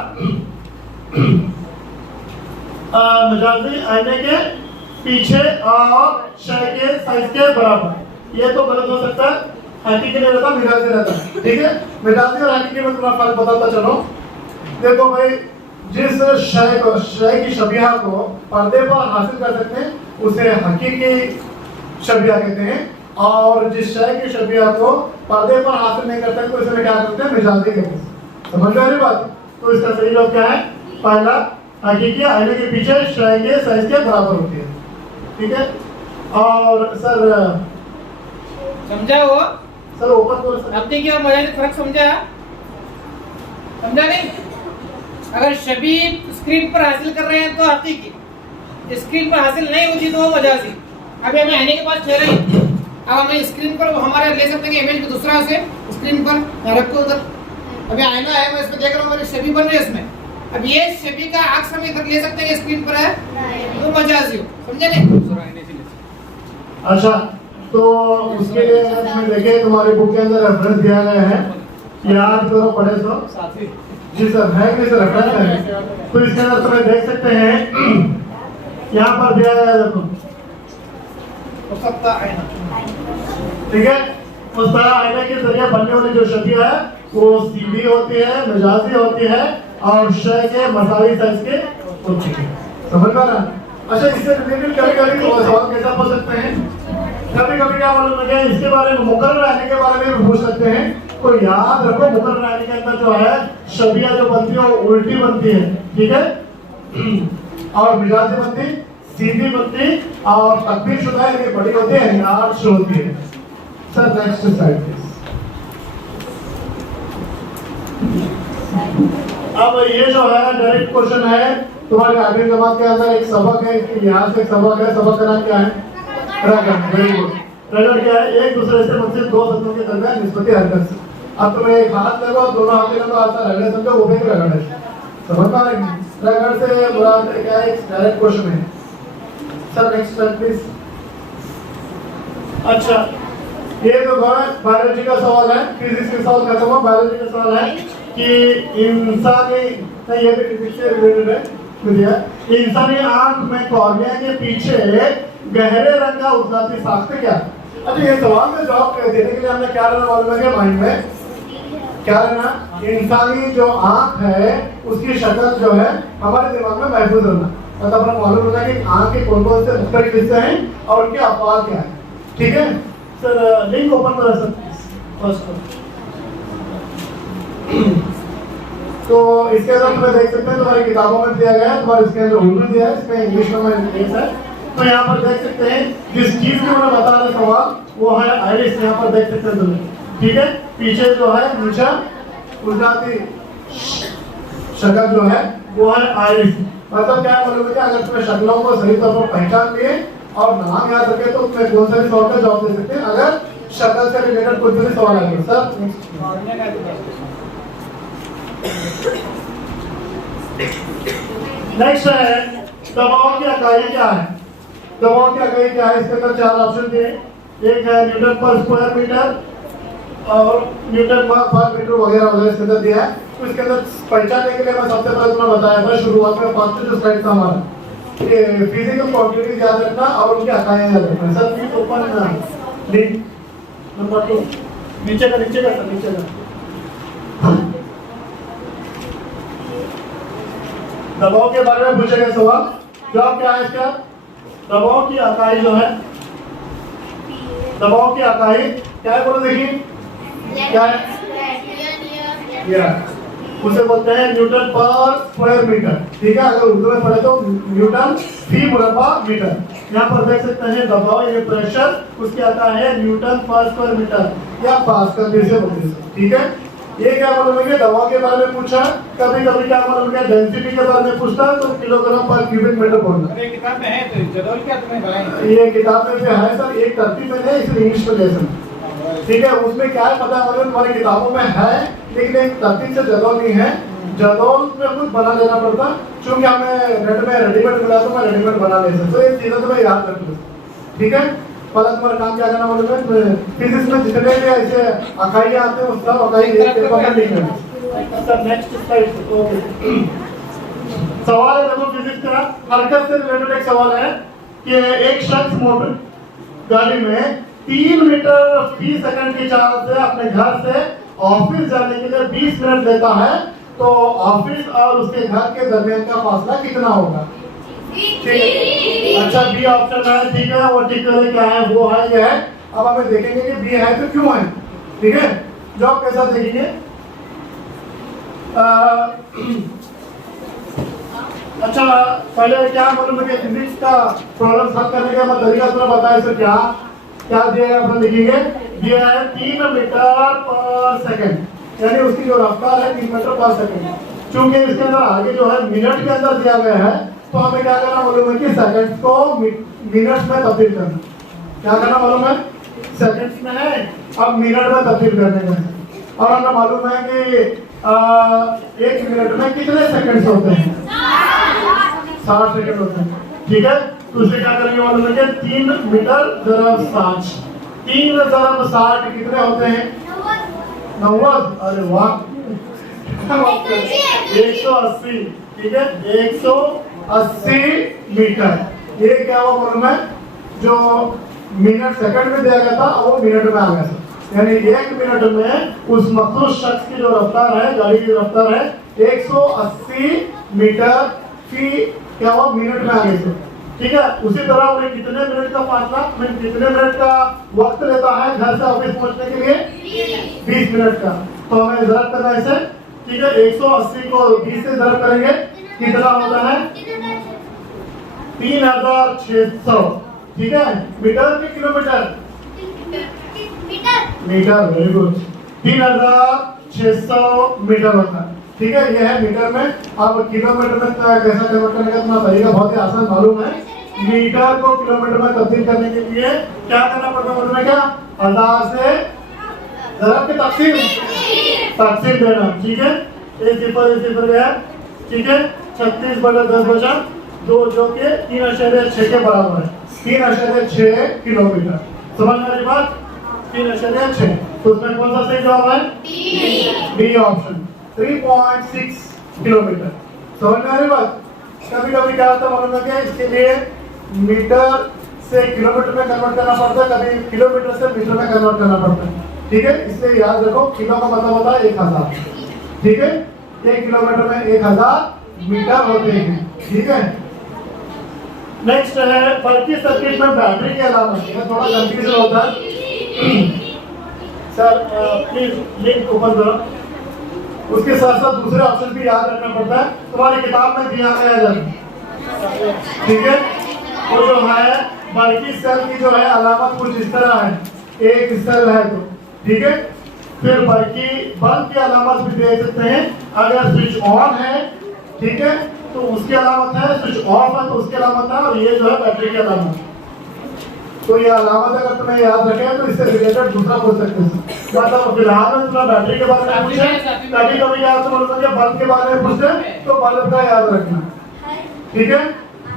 मजाजी आईने के पीछे और शय के साइज के बराबर। ये तो गलत हो सकता है, हकीकी नहीं रहता, मिजाजी रहता है। ठीक है, मिजाजी और हकीकी में तुम्हारा फर्क बताता चलो। देखो भाई, जिस शय की शबिया को पर्दे पर हासिल कर सकते हैं उसे हकीकी शबिया कहते हैं, और जिस शय की शबिया को पर्दे पर हासिल नहीं कर सकते तो इसे क्या करते हैं? मिजाजी कहते हैं। समझ में आ रही बात? तो इसका सही जवाब क्या है? पहला, हकीकी आईने के पीछे शय के साइज के बराबर होती है। ठीक है, और सर समझा वो? सर ऊपर तो सर अब देखिए, और मजाजी फर्क समझा? समझा नहीं? अगर शबी स्क्रीन पर हासिल कर रहे हैं तो हकीकी, स्क्रीन पर हासिल नहीं होती तो वो मजाजी। अभी हमें आईने के पास ठहरे, अब हमें स्क्रीन पर हमारे ले सकते हैं इमेज को दूसरा से स्क्रीन पर रखो उधर। अभी आईना है, मैं इसमें देख रहा हूँ, मेरी छवि बन रही है इसमें। अब ये छवि का अक्स हम इधर ले सकते हैं, स्क्रीन पर है तो मजाजी हो। समझे नहीं? अच्छा, तो उसके लिए इसमें देखे तुम्हारे बुक के अंदर रेफरेंस दिया गया है, याद करो, पढ़े तो जी सर है कि सर रेफरेंस है। तो इसके अंदर तुम्हें देख सकते हैं यहाँ पर दिया गया है, देखो ठीक है। उस तरह आईने के जरिए बनने वाली जो शबिया है वो सीधी होती है, मिजाजी होती है, और शय के मसावी साइज के होती है। समझ में आ रहा है? अच्छा, इससे रिलेटेड कभी-कभी सवाल कैसा पूछ सकते हैं? कभी-कभी क्या मालूम है, इसके बारे में मुकर्रर आईने के बारे में भी पूछ सकते हैं। तो याद रखो, मुकर्रर आईने के अंदर जो है शबिया जो बनती है वो उल्टी बनती है। ठीक है, और मिजाजी बनती, सीधी बनती, और तकबीर शुदा है, बड़ी होती है, आर्च होती है। Sir next slide please. अब ये जो है डायरेक्ट क्वेश्चन है तुम्हारे आठवीं जमात के अंदर एक सबक है, यहाँ से एक सबक है। सबक का नाम क्या है? रगड़। Very good. रगड़ क्या है? एक दूसरे से मुझसे दो शब्दों के दरमियान निस्बती हरकत से। अब तुम एक हाथ लगाओ, दोनों हाथ लगाओ, ऐसा रगड़ समझो, वो भी एक रगड़ है। समझ पा रहे हैं? रगड़ से मुराद क्या है? डायरेक्ट क्वेश्चन है। Sir next slide please. अच्छा, ये तो बायोलॉजी का सवाल है, फिजिक्स का सवाल खत्म हुआ, बायोलॉजी का सवाल है कि इंसानी, ये भी फिजिक्स से रिलेटेड है, इंसानी आंख में कॉर्निया के पीछे गहरे रंग का उत्पत्ति साक्ष्य क्या? अच्छा, ये सवाल का जवाब देने के लिए हमने क्या रहना मालूम है? माइंड में क्या रहना? इंसानी जो आंख है उसकी शक्ल जो है हमारे दिमाग में महफूज रहना, मतलब अपना मालूम होना कि आंख के कौन कौन से मुख्तलिफ हिस्से हैं और उनके अफआल क्या है। ठीक है सर, लिंक ओपन करो सर फर्स्ट। तो इसके अंदर तुम्हें देख सकते हैं, तुम्हारी किताबों में दिया गया है, तुम्हारे इसके अंदर उर्दू दिया है, इसमें इंग्लिश में है। तो यहाँ पर देख सकते हैं जिस चीज को मैं बता रहा सवाल वो है आइरिस। यहाँ पर देख सकते हैं तुम्हें, ठीक है, पीछे जो है नीचा गुजराती शक्ल जो है वो है आइरिस। मतलब क्या मालूम है कि अगर तुम्हें शक्लों को सही तौर पर पहचान लिए और नाम याद रखे तो उसमें कौन सा भी सवाल का जवाब दे सकते हैं अगर शक्ल से रिलेटेड कोई भी सवाल आए सर। नेक्स्ट है दबाव की इकाई क्या है। दबाव की इकाई क्या है, इसके अंदर चार ऑप्शन दिए, एक है न्यूटन पर स्क्वायर मीटर और न्यूटन पर मीटर वगैरह वगैरह इसके अंदर दिया है। तो इसके अंदर पहचानने के लिए मैं सबसे पहले तुम्हें बताया था शुरुआत में फर्स्ट जो स्लाइड था हमारा, ये फिजिकल क्वांटिटीज याद रखना और उनकी इकाइयां याद रखना। Sir please open link number 2 नीचे का सर नीचे का। दबाव के बारे में पूछे गए सवाल, जवाब क्या है इसका? दबाव की इकाई जो है, दबाव की इकाई क्या है बोलो देखिए, क्या है? उसे बोलते हैं न्यूटन पर स्क्वायर मीटर। ठीक है, अगर उर्दू में पढ़े तो न्यूटन फी मुरब्बा मीटर। यहाँ पर देख सकते हैं दबाव ये प्रेशर, उसके आता है न्यूटन पर स्क्वायर मीटर या पास्कल जैसे बोलते हैं। ठीक है, ये क्या मालूम है कि दबाव के बारे में पूछा, कभी कभी क्या मालूम है डेंसिटी के बारे में पूछता है तो किलोग्राम पर क्यूबिक मीटर बोलना। अरे किताब में है तो जरूर क्या तुम्हें बताएंगे, ये किताब में भी है सर, एक तरतीब में है, इसलिए इंग्लिश में लेसन। ठीक है, उसमें क्या है पता है तुम्हारी किताबों में है, लेकिन एक तरतीब से जदौल नहीं है, जदौल में खुद बना लेना पड़ता। चूंकि हमें नेट में रेडीमेड मिला तो मैं रेडीमेड बना ले सकता, तो ये चीजें तो मैं याद रख लूँ। ठीक है, पहले तुम्हारा काम क्या करना मालूम है, फिजिक्स में जितने भी ऐसे इकाइयां आते हैं उसका इकाई एक पेपर में लिख लेना। Sir next slide. ओके, सवाल है देखो फिजिक्स का, हरकत से रिलेटेड एक सवाल है कि एक शख्स मोटर गाड़ी में 3 मीटर फी सेकंड की चाल से अपने घर से ऑफिस जाने के लिए 20 मिनट लेता है, तो ऑफिस और उसके घर के दरमियान का फासला कितना होगा? ठीक है, अच्छा बी ऑप्शन है। ठीक है, वो ठीक है, क्या है वो है ये है। अब हमें देखेंगे कि बी है तो क्यों है। ठीक है, जॉब कैसा देखेंगे, अच्छा पहले क्या मालूम है कि फिजिक्स का प्रॉब्लम सॉल्व करने का तरीका तुम्हें बताया, सर क्या क्या दिया है अपन लिखेंगे, दिया है 3 मीटर पर सेकंड, यानी उसकी जो रफ्तार है 3 मीटर पर सेकंड। चूंकि इसके अंदर आगे जो है मिनट के अंदर दिया गया है, तो हमें क्या करना मालूम है कि सेकंड्स को मिनट्स में तब्दील करना। क्या करना मालूम है, सेकंड्स में है अब मिनट में तब्दील करने का है। और हमें मालूम है कि 1 मिनट में कितने सेकंड्स होते हैं? 60 सेकंड होते हैं। ठीक है, तो उसे क्या करेंगे मालूम है कि 3 मीटर ज़रब 60, 3 ज़रब 60 कितने होते हैं? 90। अरे वाह 180। ठीक है, 180 मीटर। ये क्या हुआ मालूम है, जो मिनट सेकंड में दिया गया था वो मिनट में आ गया था, यानी 1 मिनट में उस मखसूस शख्स की जो रफ्तार है, गाड़ी की रफ्तार है 180 मीटर फी क्या हुआ मिनट में आ गई थी। ठीक है, उसी तरह उन्हें कितने मिनट का फासला, कितने मिनट का वक्त लेता है घर से ऑफिस पहुंचने के लिए? 20 मिनट का। तो हमें जरूरत करना है इसे। ठीक है, 180 को 20 से जरूरत करेंगे, कितना होता है? 3600। ठीक है, मीटर की kilometre? Metre, very good. 3600 metre होता है। ठीक है, ये है मीटर में। अब किलोमीटर में कैसा कन्वर्ट करने का तुम्हारा तरीका बहुत ही आसान मालूम है। मीटर को किलोमीटर में तब्दील करने के लिए क्या करना पड़ता है मालूम है क्या? 1000 से ज़रब के तकसीम देना। ठीक है, एक सिफर गया। ठीक है, 36/10 बचा 2 जो के 3.6 के बराबर है, 3.6 किलोमीटर। समझ में आ रही बात? 3.6। तो उसमें कौन सा सही जवाब है? B option, 3.6 kilometre. समझ में आ रही बात? कभी कभी क्या होता है मालूम है, इसके लिए मीटर से किलोमीटर में कन्वर्ट करना पड़ता है, कभी किलोमीटर से मीटर में कन्वर्ट करना पड़ता है। ठीक है, इसलिए याद रखो किलो का मतलब होता है 1000। ठीक है, 1 किलोमीटर में 1000 मीटर होते हैं। ठीक है, नेक्स्ट है बल्कि सर्किट में बैटरी के अलावा थोड़ा कंफ्यूजन होता है। सर प्लीज लिंक ओपन करो। उसके साथ साथ दूसरे ऑप्शन भी याद रखना पड़ता है, तुम्हारी किताब में दिया गया है। ठीक है, वो जो है बल्कि सेल की जो है अलामत कुछ इस तरह है, एक सेल है तो ठीक है। फिर बल्कि बल्ब की अलामत भी दे सकते हैं, अगर स्विच ऑन है ठीक है तो उसकी अलामत है, स्विच ऑफ है तो उसकी अलामत है, और ये जो है बैटरी की अलामत। तो ये अलामत अगर तुम्हें याद रखे तो इससे रिलेटेड दूसरा पूछ सकते हैं। मतलब फिलहाल में तुम्हें बैटरी के बारे में पूछे, कभी कभी याद तो बोल सकते बल्ब के बारे में पूछे तो बल्ब का याद रखना, ठीक है।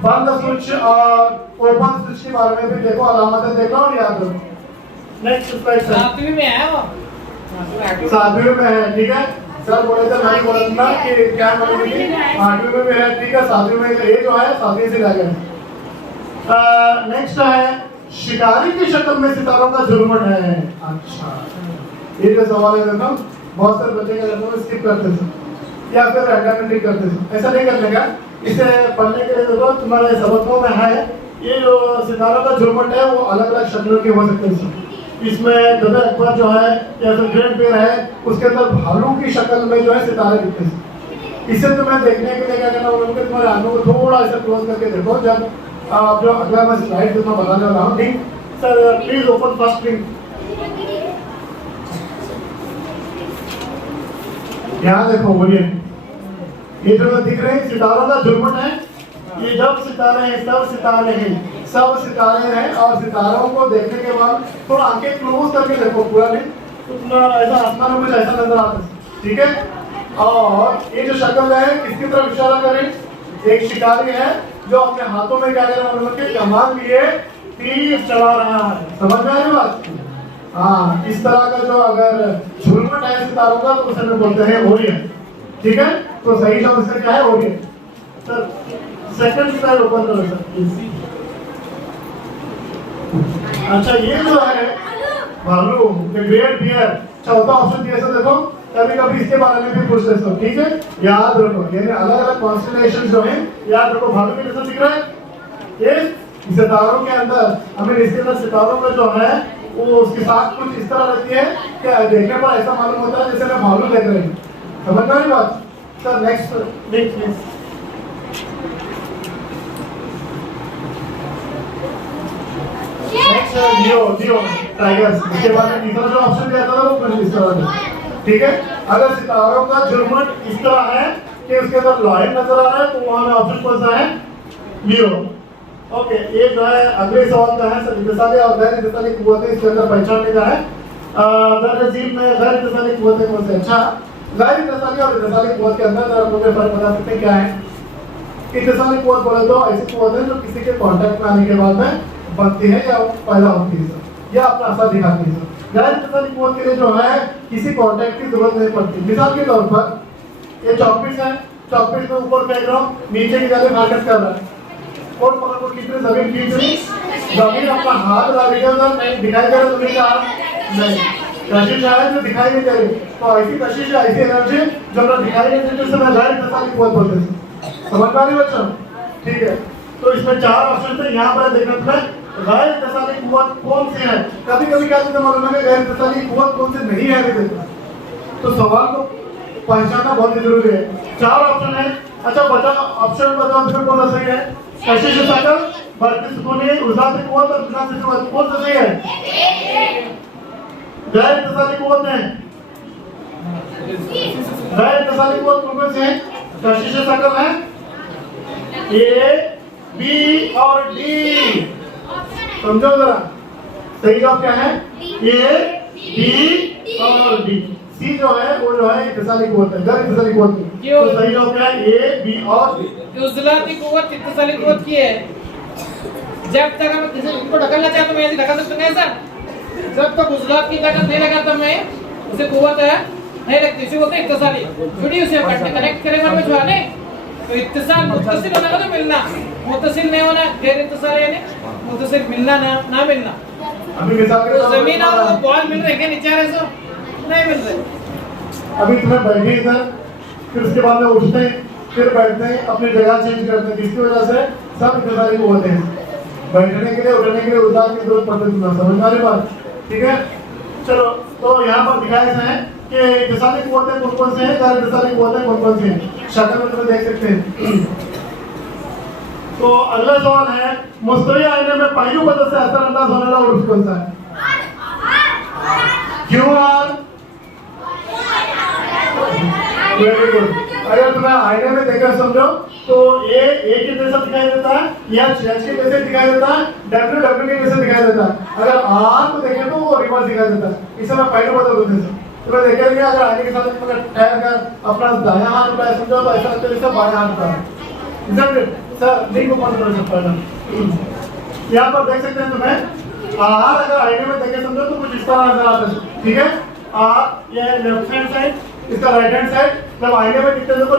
बंद स्विच और ओपन स्विच के बारे में भी देखो, अलामतें देखो और याद रखो। Next slide sir. 7वीं में है वो, 7वीं में है, ठीक है। सर बोले थे नहीं बोला था कि क्या बोलेंगे कि 8वीं में भी है, ठीक है। 7वीं में ये जो है 7वीं से लगे। नेक्स्ट है शिकारी की शक्ल में सितारों का झुरमुट है। अच्छा, ये जो सवाल है देखो, बहुत सारे बच्चे क्या करते हैं स्किप करते थे या फिर रैंडमली करते थे, ऐसा नहीं करने का। इसे पढ़ने के लिए देखो तुम्हारे सबकों में है, ये जो सितारों का झुरमुट है वो अलग अलग शक्लों के हो सकते हैं। इसमें गदर अकबर जो है या फिर ग्रेट बेर है, उसके अंदर भालू की शक्ल में जो है सितारे दिखते हैं। इसे तुम्हें देखने के लिए क्या करना होगा, तुम्हारे आंखों को थोड़ा सा क्लोज करके देखो। जब आप जो अगला मैं स्लाइड जो मैं बताने वाला हूँ, link sir please open first link. यहाँ देखो बोलिए, ये जो दिख रहे हैं सितारों का झुरमुट है, ये जब सितारे हैं सब सितारे हैं, सब सितारे हैं। और सितारों को देखने के बाद थोड़ा आंखें क्लोज करके देखो, पूरा नहीं तो तुम्हारा ऐसा आसमान में कुछ ऐसा नजर आता है, ठीक है। और ये जो शक्ल है किसकी तरफ इशारा करें, एक शिकारी है जो अपने हाथों में क्या कर रहा है, मतलब कमान लिए तीर चला रहा है। समझ में आ रही बात? हाँ, इस तरह का जो अगर झुरमुट है सितारों का तो उसे बोलते हैं ओरियन, ठीक है। तो सही शब्द इसका क्या है, Orion. Sir second slide open करो सर प्लीज। अच्छा, ये जो है भालू द ग्रेट बियर, चौथा ऑप्शन दिया सर देखो, कभी कभी इसके बारे में भी पूछ सकते हो, ठीक है। याद रखो, यानी अलग अलग कॉन्स्टेलेशन जो है याद रखो। भालू के जैसा दिख रहा है, ये सितारों के अंदर हमें इसके अंदर सितारों में जो है वो उसके साथ कुछ इस तरह रहती है कि देखने पर ऐसा मालूम होता है जैसे मैं भालू देख रही हूँ। समझ में आ रही बात? Sir next please. Next Leo tigers. इसके बाद में तीसरा जो ऑप्शन दिया था वो कुछ इस तरह है, ठीक है। अगर सितारों का झुरमुट इस तरह है कि उसके अंदर लाइन नजर आ रहा है तो वहां में ऑप्शन कौन सा है, लियो। ओके, ये जो है अगले सवाल का है, सर इत्तिसाली और गैर इत्तिसाली कुव्वतें इसके अंदर पहचानने का है। दरअसल में गैर इत्तिसाली कुव्वतें कौन से? अच्छा, गैर इत्तिसाली और इत्तिसाली कुव्वत के अंदर आप मुझे फर्क बता सकते हैं क्या है? इत्तिसाली कुव्वत बोले तो ऐसी कुव्वत है जो किसी के कांटेक्ट में आने के बाद में बनती है या पैदा होती है सर, या अपना असर दिखाती है सर। गैर इत्तिसाली कुव्वत के लिए जो है किसी कांटेक्ट की जरूरत नहीं पड़ती। मिसाल के तौर पर ये चॉकपीस है, चॉकपीस में ऊपर फेंक रहा हूँ, नीचे की जाके मार्केट कर रहा है और पकड़ को कितने जमीन खींच रही, जमीन अपना हाथ डाल दिया उधर, दिखाई दे रहा जमीन का हाथ नहीं, कशिश है जो दिखाई नहीं दे रही। तो ऐसी कशिश है, ऐसी एनर्जी जो अपना दिखाई नहीं देती, उसे मैं गैर इत्तिसाली कुव्वत बोलते हैं। समझ पा रहे बच्चों? ठीक है, तो इसमें 4 ऑप्शन थे। यहाँ पर देखना तुम्हें गैर इत्तिसाली कुव्वत कौन सी है। कभी कभी क्या होता है मालूम है, गैर इत्तिसाली कुव्वत कौन सी नहीं है भी, तो सवाल को पहचानना बहुत ही जरूरी है। 4 ऑप्शन है। अच्छा बताओ, ऑप्शन बताओ इसमें कौन सा सही है? कशिश शकल, बढ़ती सुकूनी, उजाती कुव्वत और विनाशी कुव्वत, कौन सा सही है? गैर इत्तिसाली कुव्वत है। गैर इत्तिसाली कुव्वत कौन सी है? कशिश शकल है, ए, बी और डी। समझो जरा, सही जवाब क्या है? ए, बी और डी। सी जो है वो जो है इत्तिसाली कुव्वत है, गैर इत्तिसाली कुव्वत। तो सही जवाब क्या है? ए, बी और डी। उजलाती कुव्वत इत्तिसाली कुव्वत की है। जब तक हम किसी को ढकलना चाहते मैं ऐसे ढकल सकते हैं सर। जब तक उजलात की ताकत नहीं लगाता मैं उसे कुव्वत है नहीं लगती, इसे बोलते हैं इत्तिसाली। जुड़ी उसे कनेक्ट करे मन में जो है तो इत्तिसाल मुत्तसिल होना तो मिलना, मुत्तसिल नहीं होना गैर इत्तिसाल यानी मुत्तसिल मिलना ना मिलना। अभी मिसाल के तो जमीन और वो बॉल मिल रहे हैं नीचे रहे सो नहीं मिल रहे। अभी तुम्हें बैठे सर, फिर उसके बाद में उठते हैं, फिर बैठते हैं, अपनी जगह चेंज करते हैं, जिसकी वजह से सब इत्तिसाली को होते हैं। बैठने के लिए उठने के लिए उतार की जरूरत पड़ती है। समझ में आ रही बात? ठीक है, चलो। तो यहाँ पर दिखाया है कि इत्तिसाली कुव्वतें कौन कौन से हैं, गैर इत्तिसाली कुव्वतें कौन कौन सी हैं, शक्ल में तुम्हें देख सकते हैं। तो अगला सवाल है, मुस्तवी आईने में पहलू बदल से असरअंदाज होने वाला उर्फ कौन सा है? क्यों आर? Very good. अगर तुम्हें आईने में देखकर समझो तो ए के जैसा दिखाई देता है, या एच के जैसे दिखाई देता है, डब्ल्यू डब्ल्यू के जैसे दिखाई देता है। अगर आर को देखें तो वो रिवर्स दिखाई देता है। इसे मैं पहले बता दूं तो मैं देखेंगे अगर आगे के साथ मतलब टायर का अपना दायां हाथ उठाया समझो तो ऐसा लगता है जैसे बायां हाथ उठाया है। सर लिंक को बंद कर सकता है। यहाँ पर देख सकते हैं तुम्हें आर अगर आईने में देखे समझो तो कुछ इस तरह नजर आता है, ठीक है। आर ये लेफ्ट हैंड साइड, इसका राइट हैंड साइड, जब आईने में दिखते हैं तो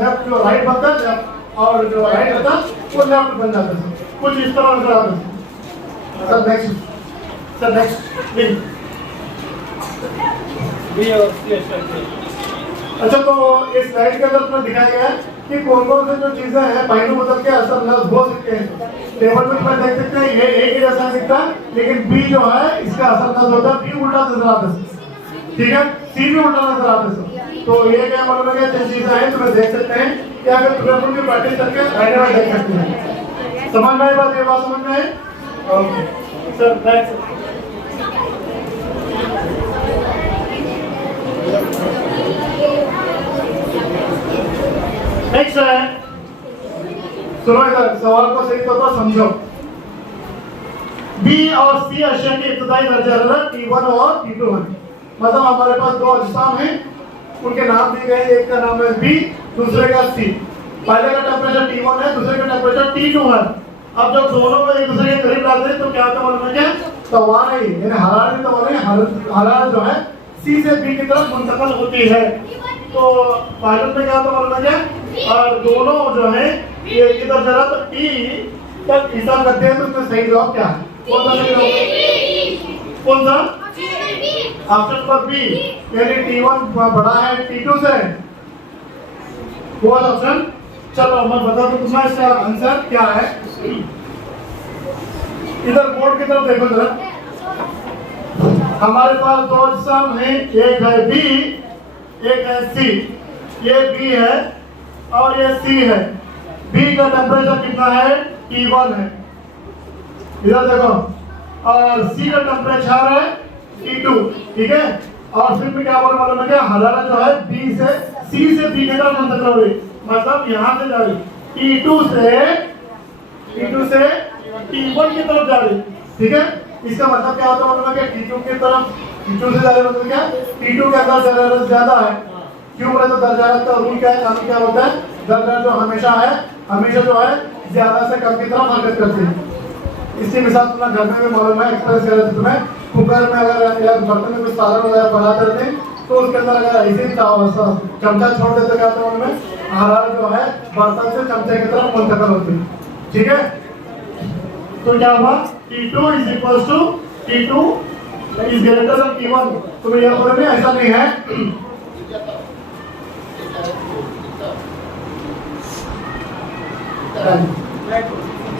लेफ्ट जो राइट बनता है और जो राइट होता है वो लेफ्ट बन जाता है, कुछ इस तरह नजर आता है। Sir next link. अच्छा, तो इस स्लाइड के अंदर तुम्हें दिखाया गया है कि कौन कौन से जो चीजें हैं पहलू बदल के असर लफ्ज हो सकते हैं। टेबल में तुम्हें देख सकते हैं ये ए के जैसा दिखता है, लेकिन बी जो है इसका असर लफ्ज होता है, बी उल्टा नजर आता है, ठीक है, सी भी उल्टा नजर आता है। तो ये क्या मालूम है कि चीजें हैं तुम्हें देख सकते हैं कि अगर तुम्हें उनकी प्रैक्टिस करके आईने में देख सकते हैं। समझ में आई बात, ये बात समझ में आई? Okay sir next. नेक्स्ट है, सुनो इधर सवाल को सही तौर पर समझो। बी और सी अक्षय के इब्तदाई दर्जे हरारत T1 और T2 हैं। मतलब हमारे पास दो अजसाम हैं, उनके नाम दिए गए, एक का नाम है बी, दूसरे का सी। पहले का टेम्परेचर T1 है, दूसरे का टेम्परेचर T2 है। अब जब दोनों को एक दूसरे के करीब लाते हैं तो क्या होता है मालूम है क्या? तवानाई यानी हरारत तवानाई हरारत जो है सी से बी की तरफ मुंतकिल होती है। तो पायलट में क्या होता मालूम है क्या? और दोनों जो है ये इधर जरा तो टी तक हिसाब करते हैं तो इसमें सही जवाब क्या है? कौन सा सही जवाब? कौन सा? ऑप्शन नंबर बी, यानी T1 बड़ा है T2 से। वो ऑप्शन। चलो मैं बता दूं तुम्हें इसका आंसर क्या है। इधर बोर्ड की तरफ देखो जरा, हमारे पास दो अजसाम हैं, एक है बी, एक है सी। ये बी है और ये सी है। बी का टेम्परेचर कितना है? T1 है, इधर देखो, और सी का टेम्परेचर है T2, ठीक है। और फिर भी क्या बोल मालूम है क्या? हरारत जो है बी से सी से बी की तरफ मुंतकिल हो रही, मतलब यहाँ से जा रही T2 से T1 की तरफ जा रही, ठीक है। इसका मतलब क्या होता है मालूम है क्या? T2 की तरफ, T2 से जा रही मतलब क्या? T2 के अंदर हरारत ज्यादा है। क्यों बोले तो दर्जा का रूल क्या है, कानून क्या होता है? दर्जा जो हमेशा है, हमेशा जो है ज्यादा से कम की तरफ हरकत करती है। इसकी मिसाल तुम्हें घर में भी मालूम है, एक्सप्रेस कर रहे थे तुम्हें, कुकर में अगर या बर्तन में कुछ सालन वगैरह बनाते रहते तो उसके अंदर अगर ऐसे ही चमचा छोड़ देते क्या होता है उनमें हरारत जो है बर्तन से चमचे की तरफ मुंतकिल होती है, ठीक है। तो क्या हुआ? T2 is equals to T2 is greater than T1। तुम्हें यह बोलने ऐसा नहीं है।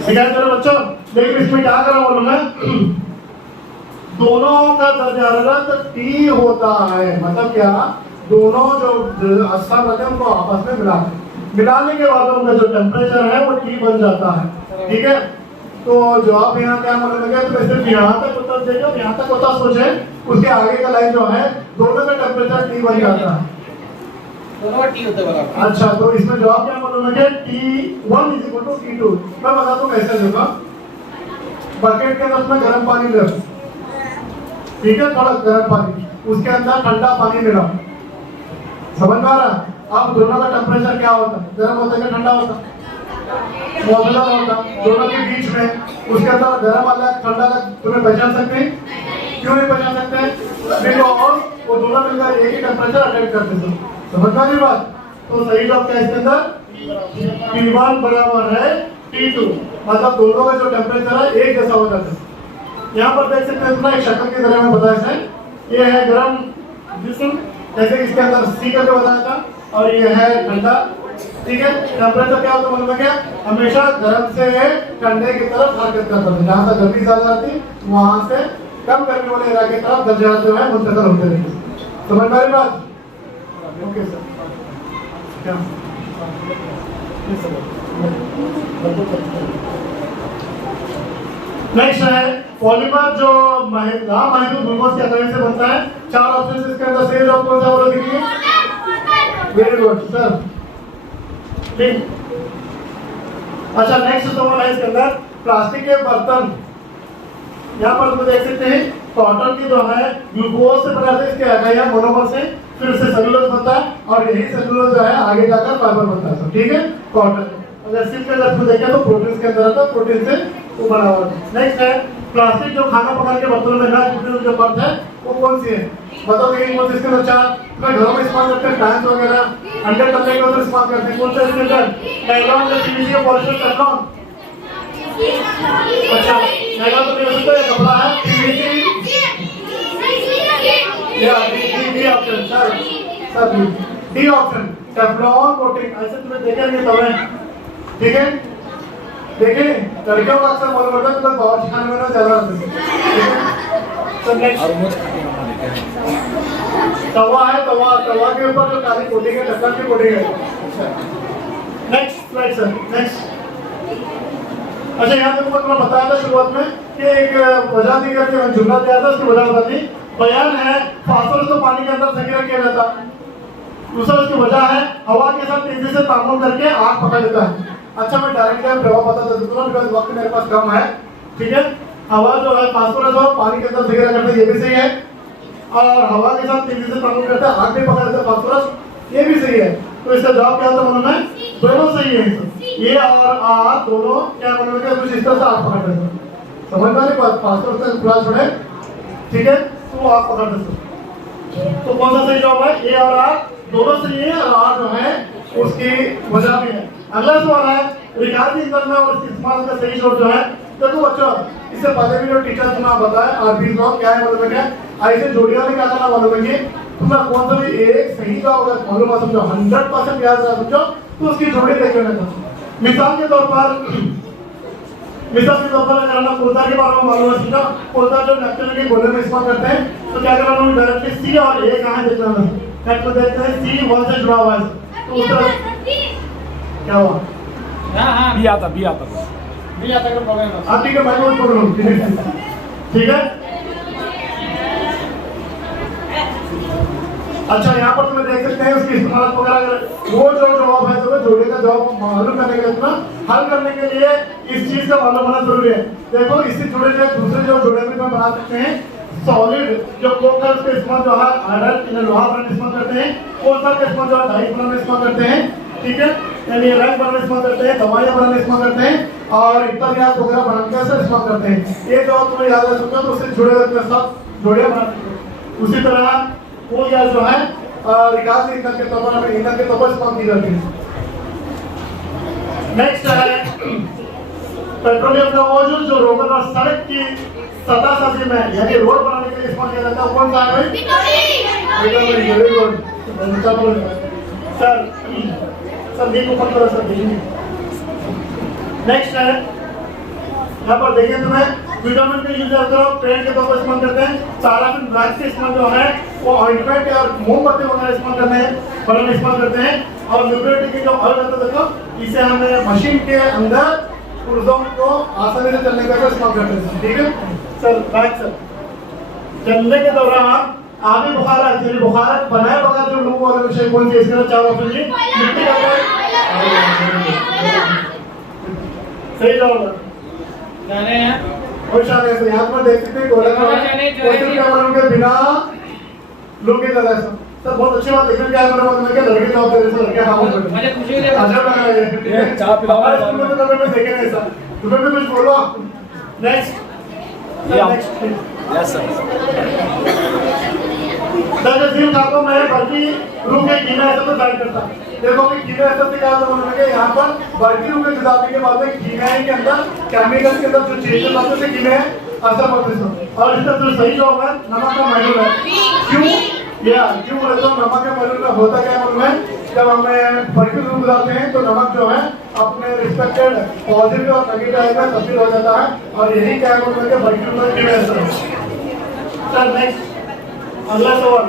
शिकायत करो बच्चों, लेकिन इसमें क्या करा बोलूं मैं? दोनों का दर्जा हरारत T होता है, मतलब क्या? दोनों जो अजसाम रहते हैं उनको आपस में मिलाने के बाद उनका जो टेम्परेचर है वो T बन जाता है, ठीक है। तो जवाब यहाँ क्या मालूम है? तो सिर्फ यहाँ तक उत्तर देगा, यहाँ तक उत्तर सोचे, उसके आगे का लाइन जो है दोनों का टेम्परेचर T बन जाता है, दोनों का T होता है। अच्छा, तो इसमें जवाब क्या मालूम है? T1 is equal to T2। मैं बताता हूँ कैसे होगा। बकेट के अंदर उसमें गर्म पानी ले, ठीक है, थोड़ा गर्म पानी, उसके अंदर ठंडा पानी मिला, समझ में आ रहा है? अब दोनों का टेम्परेचर क्या होता है? गर्म होता है कि ठंडा होता है? मौजूदा होता है। दोनों के बीच में उसके अंदर गर्म अलग ठंडा अलग तुम्हें पहचान सकते हैं? क्यों नहीं पहचान सकते? बिकॉज वो दोनों मिलकर एक ही टेम्परेचर अटेंड करते थे। समझ में आ रही बात? तो सही जवाब क्या है इसके अंदर? T1 बराबर है T2, मतलब दोनों का जो टेम्परेचर है एक जैसा हो जाता है। यहाँ पर देख सकते हैं एक शक्ल की तरह में बताया है, ये है गर्म जिस्म, जैसे इसके अंदर सी करके बताया था, और ये है ठंडा, ठीक है। टेम्परेचर क्या होता है मतलब क्या? हमेशा गर्म से ठंडे की तरफ हरकत करता है, जहाँ से गर्मी ज्यादा आती वहां से कम गर्मी वाले इलाके की तरफ दर्जा जो है मुंतकिल होते रहेंगे। समझ में आ रही बात? ओके सर, क्या नेक्स्ट है पॉलीमर जो महदूद ग्लूकोज के आधार से बनता है। चार ऑप्शन इसके अंदर से कौन सा बोलो? Very good sir. अच्छा नेक्स्ट सवाल है इसके अंदर प्लास्टिक के बर्तन। यहाँ पर तुम देख सकते हैं कॉटन की जो है ग्लूकोज से बनाते हैं, इसके आगे यहाँ मोनोमर से, फिर उससे सेलुलोज बनता है और यही सेलुलोज जो है आगे जाकर फाइबर बनता है, ठीक है कॉटन। अगर सिल्क के अंदर तुम देखें तो प्रोटीन के अंदर आता है, प्रोटीन से वो बना हुआ है। नेक्स्ट है प्लास्टिक जो खाना पकाने के बर्तनों में ना छूटने जो परत है वो कौन सी है, बताओ देखिए कौन सी। इसके अंदर चार मैं घरों में इस्तेमाल करते हैं, डांस वगैरह अंडे तलने के अंदर इस्तेमाल करते हैं, कौन सा इसके अंदर नायलॉन या पीवीसी या पॉलिस्टर टेफ्लॉन। अच्छा नायलॉन तो नहीं हो सकता, ये कपड़ा है, पीवीसी या D option sir D option Teflon coating. ऐसे तुम्हें देखे नहीं तवे, ठीक है देखिए लड़कियों का अक्सर मालूम होता है तो बहुत खाने में ना ज्यादा रहते हैं। तो नेक्स्ट तवा है, तवा के ऊपर जो काली कोटिंग है ढक्कन की कोटिंग है। Next slide sir next. अच्छा यहाँ तक मैं तुम्हें बताया था शुरुआत में कि एक वजह दी करके मैं जुमला दिया था, उसकी वजह बता दी। बयान है फास्फोरस तो पानी के अंदर संग्रह किया जाता है। दूसरा उसकी वजह है हवा के साथ तेजी से तापमान करके आग पकड़ लेता है। अच्छा मैं डायरेक्ट प्रभाव बता देता हूँ बिकॉज वक्त मेरे पास कम है, ठीक है। हवा जो है फास्फोरस और पानी के अंदर संग्रह करता है, ये भी सही है। और हवा के साथ तेजी से तापमान करता है, आग भी पकड़ लेता है फास्फोरस, ये भी सही है। तो इसका जवाब क्या होता है उन्होंने, दोनों सही है। ये और आर दोनों क्या उन्होंने कुछ इस तरह से आग पकड़ लेते हैं, समझ में नहीं बात, फास्फोरस से खुला छोड़े, ठीक है तो वो आग पकड़ लेते हैं। तो कौन सा सही जवाब है, ए और आर दोनों सही है और आर जो है उसकी वजह भी है। अगला सवाल है रिकार्डी ईंधन में और इसके इस्तेमाल का सही जवाब जो है, देखो बच्चों इससे पहले भी जो टीचर तुम्हें बताया आरबी लॉ क्या है मालूम है क्या, ऐसे जोड़ियों में क्या करना मालूम है कि तुम्हें कौन सा भी एक सही जवाब अगर मालूम है समझो 100% याद रहा समझो तो उसकी जोड़ी देखे ना। मिसाल के तौर पर अगर हमें कोलता के बारे में मालूम है समझो, कोलता जो नेपच्यून के गोले में इस्तेमाल करते हैं तो क्या करना है डायरेक्टली सी और ए कहाँ देखना है, नेट देखते हैं सी 1 से जुड़ा हुआ है तो उस तरह क्या हुआ। हाँ बी आता भी आता का प्रॉब्लम है। आप ठीक है मैं नोट पढ़ लूँ, ठीक है। अच्छा यहाँ पर तुम्हें देख सकते हैं उसकी इस्तेमाल वगैरह वो जो जवाब है तो जोड़े का जवाब मालूम करने के लिए ना हल करने के लिए इस चीज का मालूम होना जरूरी है। देखो इससे जुड़े जो दूसरे जो जोड़े भी हम बना सकते हैं, सॉलिड जो कोक है उसका इस्तेमाल जो है आयरन लोहा बनाने इस्तेमाल करते हैं, कोलसा का इस्तेमाल जो है डाई बनाने इस्तेमाल करते हैं, ठीक है यानी रंग बनाने इस्तेमाल करते हैं, दवाइयाँ बनाने इस्तेमाल करते हैं और इत्यादि वगैरह बनाने का इस्तेमाल करते हैं। ये जवाब तुम्हें याद रख सकते हो तो उससे जुड़े हुए सब जोड़े बना सकते हो। उसी तरह वो गैस जो है विकास ईंधन के तौर पर ईंधन के तौर पर इस्तेमाल की जाती है। नेक्स्ट है पेट्रोलियम का वो जो रोगन और सड़क की सतह साजी में यानी रोड बनाने के लिए इस्तेमाल किया जाता है कौन सा है भाई, वेरी गुड सर सर देखो ऊपर करो सर देखिए। नेक्स्ट है यहाँ पर देखिए तुम्हें विटामिन का यूज करते हो पेड़ के तौर पर इस्तेमाल करते हैं, पैराफिन वैक्स का इस्तेमाल जो है वो ऑइंटमेंट और मोमबत्ती वगैरह इस्तेमाल करते हैं, बनाने इस्तेमाल करते हैं। और ल्यूब्रिकेटिंग की जो ऑयल रहता है देखो इसे हमें मशीन के अंदर पुर्जों को आसानी से चलने का इस्तेमाल करते हैं, ठीक है सर। बैक सर चलने के दौरान आगे बुखार यानी बुखार बनाए बगैर जो लोगों वाले विषय कौन सी इसके चार ऑप्शन जी मिट्टी का सही जवाब जाने हैं और शायद ऐसे यहाँ पर देख सकते हैं गोला के बिना लोग के तरह सर बहुत अच्छी बात देखने क्या है क्या लड़के जॉब दे रहे हैं लड़के हाँ बोल मुझे खुशी हुई है। अच्छा लगा ये चाय पिलाओ हमारे स्कूल में तो कभी मैं देखे नहीं सर, तुम्हें भी कुछ बोलो। नेक्स्ट यस सर तहसील खातों में बल्कि रूप के कीना ऐसा तो जाहिर करता है। देखो कि कीना ऐसा से कहा था उन्होंने कि यहाँ पर बल्कि रूप के खिलाफी के बाद में कीना के अंदर केमिकल के अंदर जो चेंजेस आते हैं कीने असर पड़ते हैं। और इसका जो सही जवाब है नमक का मॉड्यूल है। क्यों बोले तो नमक के मॉड्यूल में होता क्या है जब हमें बल्कि रूप डालते हैं तो नमक जो है अपने रिस्पेक्टेड पॉजिटिव और नेगेटिव आयन में तब्दील हो जाता है और यही क्या है बल्कि रूप में असर है। सर नेक्स्ट अगला सवाल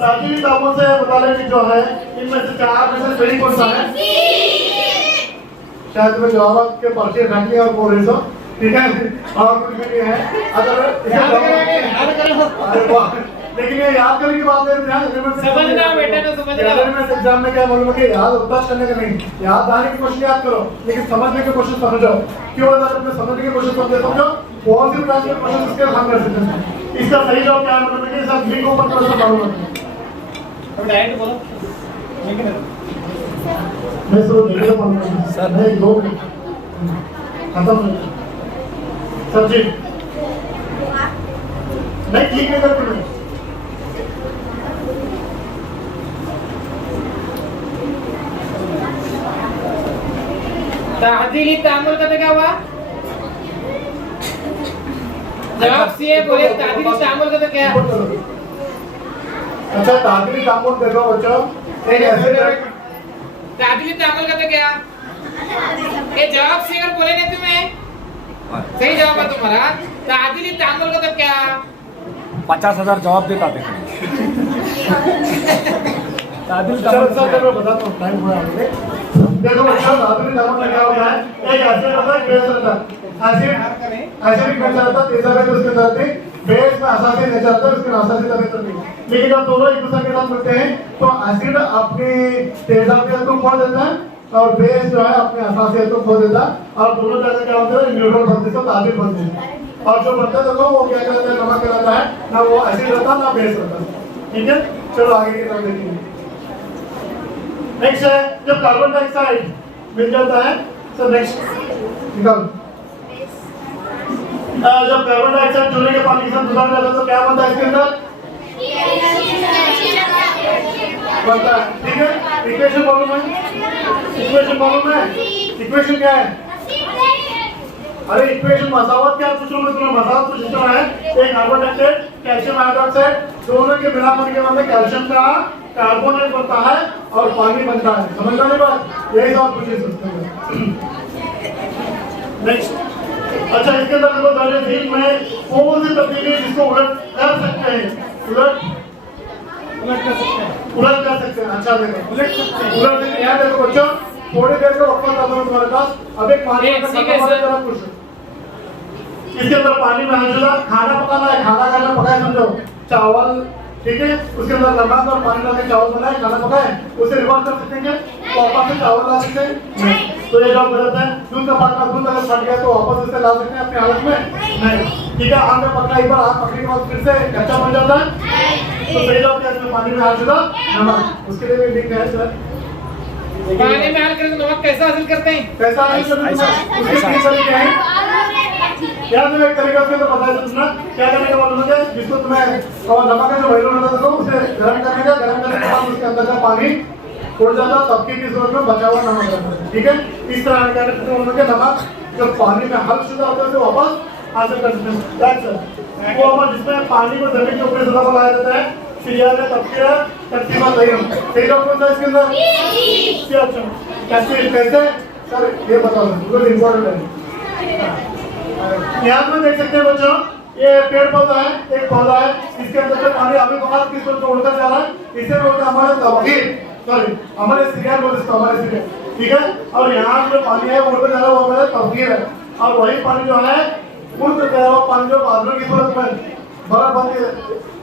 साथी किताबों से मुतालिक जो है इनमें से चार में से सही कौन सा है, शायद तुम्हें जवाब के पर्चे रख लिया और बोल रहे हो, ठीक है और कुछ भी नहीं है। अगर लेकिन ये याद करने की बात है ध्यान समझना बेटा तो समझना। एग्जाम में क्या मालूम है कि याद उतना करने का नहीं, याद आने की कोशिश याद करो लेकिन समझने की कोशिश समझो। क्यों अपने समझने की कोशिश समझो कौन सी प्रकार के क्वेश्चन इसके हम कर सकते हैं। इसका सही जवाब क्या मतलब है कि सब लिंक ऊपर थोड़ा सा मालूम है। अब डायरेक्ट बोलो मैं सो देखो मालूम है सर मैं 2 मिनट खत्म हो सर जी नहीं ठीक है सर तुम्हें तादीली तामुल का तो क्या हुआ? जवाब सी है बोले तादीली तामुल का तो क्या? अच्छा तादीली तामुल देखो बच्चों एक ऐसे तादीली तामुल का तो क्या? ये जवाब सी अगर बोले नहीं तुम्हें सही जवाब है तुम्हारा। तादीली तामुल का तो क्या? 50,000 जवाब देता थे। तादील चलो सर मैं बताता हूँ टाइम हुआ है। देखो बच्चों तादीली तामुल में क्या होता है एक एसिड होता है बेस होता है एसिडिक नेचर होता है तेजाब है तो उसके अंदर भी बेस में असासी नेचर होता है उसके असासी तबीयत होती है। लेकिन जब दोनों एक दूसरे के साथ मिलते हैं तो एसिड अपनी तेजाबियत को खो देता है और बेस जो है अपने असासियत को खो देता है और दोनों जगह क्या होता है न्यूट्रल बनते हैं तादील बनते हैं। और जो बनता है देखो वो क्या कहता है नमक कहलाता है ना वो एसिड रहता है ना बेस रहता है। ठीक है चलो आगे की तरफ देखेंगे। नेक्स्ट है जब कार्बन डाइऑक्साइड मिल जाता है तो नेक्स्ट निकाल जब कार्बन डाइऑक्साइड जुड़ने के पानी के साथ गुजर जाता है तो क्या बनता है इसके अंदर बनता है। ठीक है इक्वेशन मालूम है इक्वेशन क्या है? अरे इक्वेशन मसावत क्या पूछ रहा हूं मैं तुम्हें मसावत पूछ रहा है एक कार्बन डाइऑक्साइड कैल्शियम हाइड्रोक्साइड दोनों के मिलाकर के बाद कैल्शियम का कार्बोनेट बनता है और पानी बनता है। समझ में बात यही सवाल पूछे सकते हैं। नेक्स्ट अच्छा इसके अंदर देखो दानेदार में कौन सी तब्दीली है जिसको उलट कर सकते हैं उलट कर सकते हैं। अच्छा देखो उलट यहाँ देखो बच्चों थोड़ी देर का वक्त आता हूँ तुम्हारे पास अब एक पानी का कुछ इसके अंदर पानी में खाना पकाना है खाना खाना पकाए समझो चावल ठीक है उसके अंदर नमक और पानी डाल के चावल बनाए खाना पकाए उसे रिवर्स कर सकते हैं तो वापस से चावल ला सकते हैं तो ये जॉब गलत है। दूध का फाटना दूध अगर फट गया तो वापस इसे ला सकते हैं अपनी हालत में नहीं। ठीक है आम का पकड़ा एक बार आम पकड़ने के बाद फिर से कच्चा बन जाता है तो सही जॉब क्या इसमें पानी में हासिल नमक उसके लिए भी लिंक है सर। पानी में हाल करके नमक कैसे हासिल करते हैं? कैसा हासिल करते हैं उसके 3 तरीके हैं। यार मैं एक तरीका से तो बता दूं ना क्या करने का मालूम है जिसको तुम्हें और नमक का जो वैल्यू होता है उसे गर्म करने के बाद उसके अंदर का पानी उड़ जाता तब की सूरत में बचा हुआ नमक रहता है। ठीक है इस तरह क्या करते हैं उन्होंने नमक जब पानी में हल्का होता है उसे वापस हासिल कर सकते हैं। वो हमारे जिसमें पानी को जमीन के ऊपर सदा बनाया जाता है सियार है तबकीरा तकसीमा तयम सही जवाब कौन सा इसके अंदर अच्छा कैसे सर ये बताओ बहुत इंपॉर्टेंट है। यहाँ में देख सकते हैं बच्चों ये पेड़ पौधा है एक पौधा है इसके अंदर से पानी अभी बाहर किस तरह से उड़कर जा रहा है इसे बोलते हैं हमारे तबकीर सॉरी हमारे सियार बोलते हैं हमारे सियार। ठीक है और यहाँ जो पानी है उड़कर जा रहा है वो हमारा तबकीर है और वही पानी जो है उड़कर जा रहा है पानी जो बादलों की सूरत में बर्फ बन के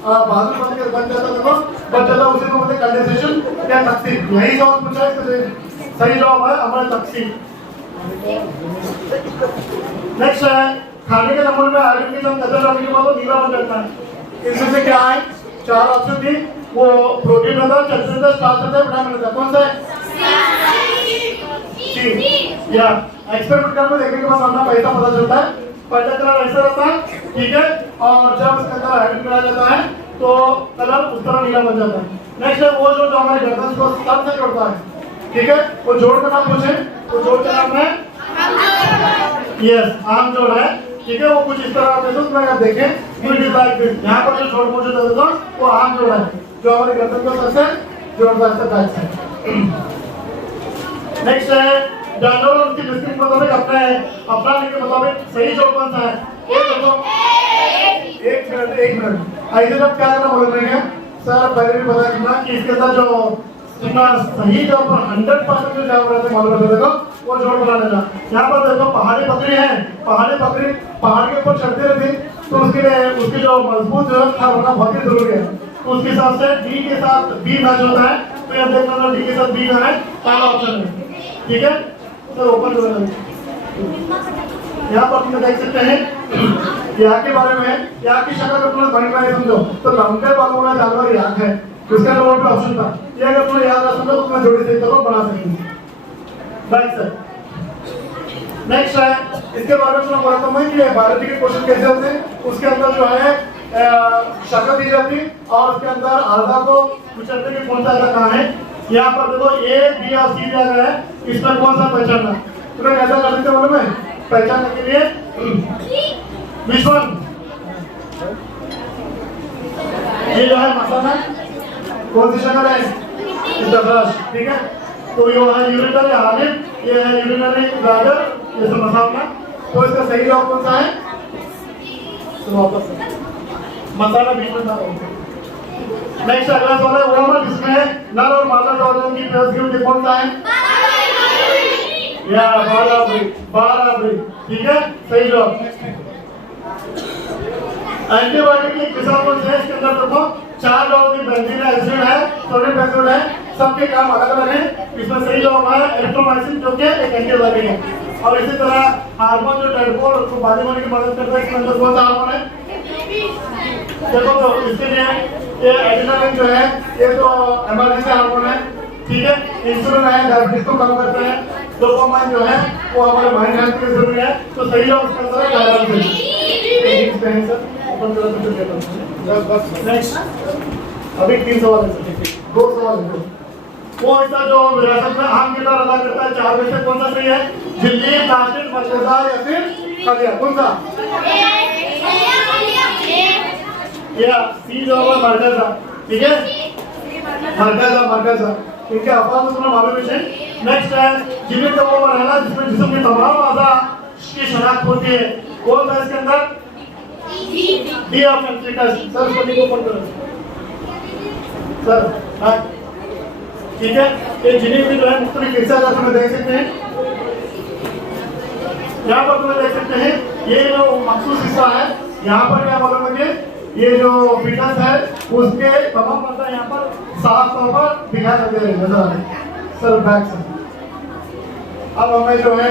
बादल बन जाता देखो बच जाता उसी को बोलते हैं कंडेंसेशन या तकसीम। यही जवाब पूछा है सही जवाब है हमारा तकसीम। नेक्स्ट है खाने के नमूने में आयरन की कम कदर रखने के बाद वो नीला बन जाता है। इसमें से क्या है 4 ऑप्शन थी वो प्रोटीन होता है चर्बी होता है स्टार्च होता है विटामिन होता है कौन सा है या एक्सपेरिमेंट करके देखने के बाद अपना पैसा पता चलता है पहला कलर ऐसा रहता है। ठीक है और जब इसके अंदर आयरन मिलाया जाता है तो कलर उस तरह नीला बन जाता है। नेक्स्ट है वो जो हमारे गर्दन को सर से जोड़ता है। ठीक है वो जोड़ का नाम पूछे तो जोड़ का नाम है यस आम जोड़ है। ठीक है वो कुछ इस तरह होता है उसमें आप देखें यहाँ पर जो जोड़ मौजूद है वो आम जोड़ है जो हमारे गर्दन को सर से जोड़ता है। नेक्स्ट है जानवर और उनकी डिस्ट्रिक्ट के मुताबिक अपने अपनाने के मुताबिक सही जोड़ कौन सा है एक मिनट ऐसे जब क्या करना बोल रहे हैं सर पहले भी बता देना कि इसके साथ जो सही जब 100% जो जवाब रहते मालूम रहते देखो वो जोड़ बना लेना। यहाँ पर देखो पहाड़ी बकरी है पहाड़ी बकरी पहाड़ के ऊपर चढ़ती रहती तो उसके लिए उसकी जो मजबूत जो था होना बहुत ही जरूरी है। तो उसके हिसाब से डी के साथ बी मैच होता है, तो यहाँ देख लेना डी के साथ बी का है पहला ऑप्शन है, ठीक है। सर ओपन करो, यहाँ पर तुम देख सकते हैं यहाँ के बारे में, यहाँ की शक्ल अगर तुम्हें बन पाए समझो तो लंबे बालों वाला जानवर यहाँ है, उसका नंबर पे ऑप्शन था, ये अगर तुम्हें याद रखना तो तुम्हें जोड़ी सही करो बना सकते। Right sir. नेक्स्ट है, इसके बारे में मैं बताता हूँ कि भारत के क्वेश्चन कैसे होते हैं। उसके अंदर जो है शक्ल दी जाती और उसके अंदर आधा को पूछते कि कौन सा आधा कहाँ है। यहाँ पर देखो ए बी और सी दिया गया है, इसमें कौन सा पहचानना, तो कैसा कर सकते मालूम है पहचानने के लिए। विच वन, ये जो है मसाला कौन सी शक्ल है, ठीक है। तो ये है यूरिनरी हालिब, ये है यूरिनरी ब्लैडर, ये सब मसाला। तो इसका सही जवाब कौन सा है, तो वापस मसाला बीच में डालो। नेक्स्ट अगला सवाल है ओवरऑल जिसमें नर और मादा ऑर्गन की प्रोड्यूसिबिलिटी कौन सा है, या बराबरी, ठीक है सही जवाब। एंटीबायोटिक की किस्म कौन सी है, इसके अंदर देखो 4 लोगों की बेंजीन है, एसिड है, सोडियम बेंजोएट है, सबके काम अलग अलग है। इसमें सही जवाब है एरिथ्रोमाइसिन जो कि एक एंटीबायोटिक है। और इसी तरह हार्मोन जो टेडपोल को बादी बनने की मदद करता है, इसके अंदर कौन सा हार्मोन है, देखो तो इसके लिए ये एड्रेनालिन जो है ये तो इमरजेंसी हार्मोन है, ठीक है। इंसुलिन है डायबिटीज को कम करता है, डोपामाइन जो है वो हमारे माइंड हेल्थ के लिए जरूरी है। तो सही जवाब उसका आंसर है डायबिटीज। नेक्स्ट अभी 3 सवाल है, 2 सवाल है। वो ऐसा जो विरासत में अहम किरदार अदा करता है 4 में से कौन सा सही है, झिल्ली, प्लास्टिक, मर्यादा या फिर खलिया, कौन सा, या सी जवाब है मर्यादा, ठीक है मर्यादा, ठीक है। अफवाह तो तुम्हें मालूम है। नेक्स्ट है जीवित वो मरहला जिसमें जिस्म की तमाम आज़ा की शनाख्त होती है, कौन सा इसके अंदर, डी ऑप्शन, ठीक है सर। इसको को पढ़ करो सर, हाँ ठीक है। ये जिन्हें भी जो है मुख्तलिफ हिस्सा का तुम्हें देख सकते हैं, यहाँ पर तुम्हें देख सकते हैं ये जो मखसूस हिस्सा है, यहाँ पर क्या मालूम है कि ये जो फीटस है उसके तमाम मतलब यहाँ पर साफ तौर पर दिखाई देते हैं नजर आ रहे हैं सर, बैक से। अब हमें जो है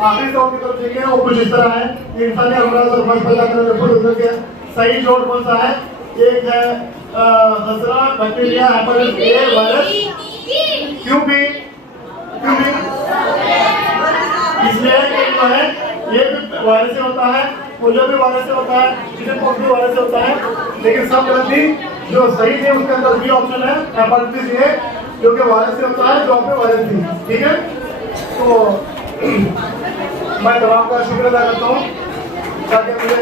आखिरी जवाब की तरफ देखिए, वो कुछ इस तरह है, इंसानी अमराज और मत पैदा करने के सही जोड़ कौन सा है, एक है खसरा, बैक्टीरिया, हेपेटाइटिस ए, वायरस, क्योंकि इसलिए जो है ये भी वायरस से होता है, पोलियो भी वायरस से होता है, चिकन पॉक्स भी वायरस से होता है, लेकिन सब गलत थी। जो सही थी उसके अंदर बी ऑप्शन है हेपेटाइटिस ए, जो कि वायरस से होता है, जो पे वायरस थी, ठीक है। तो मैं तमाम का शुक्र अदा करता हूँ ताकि मुझे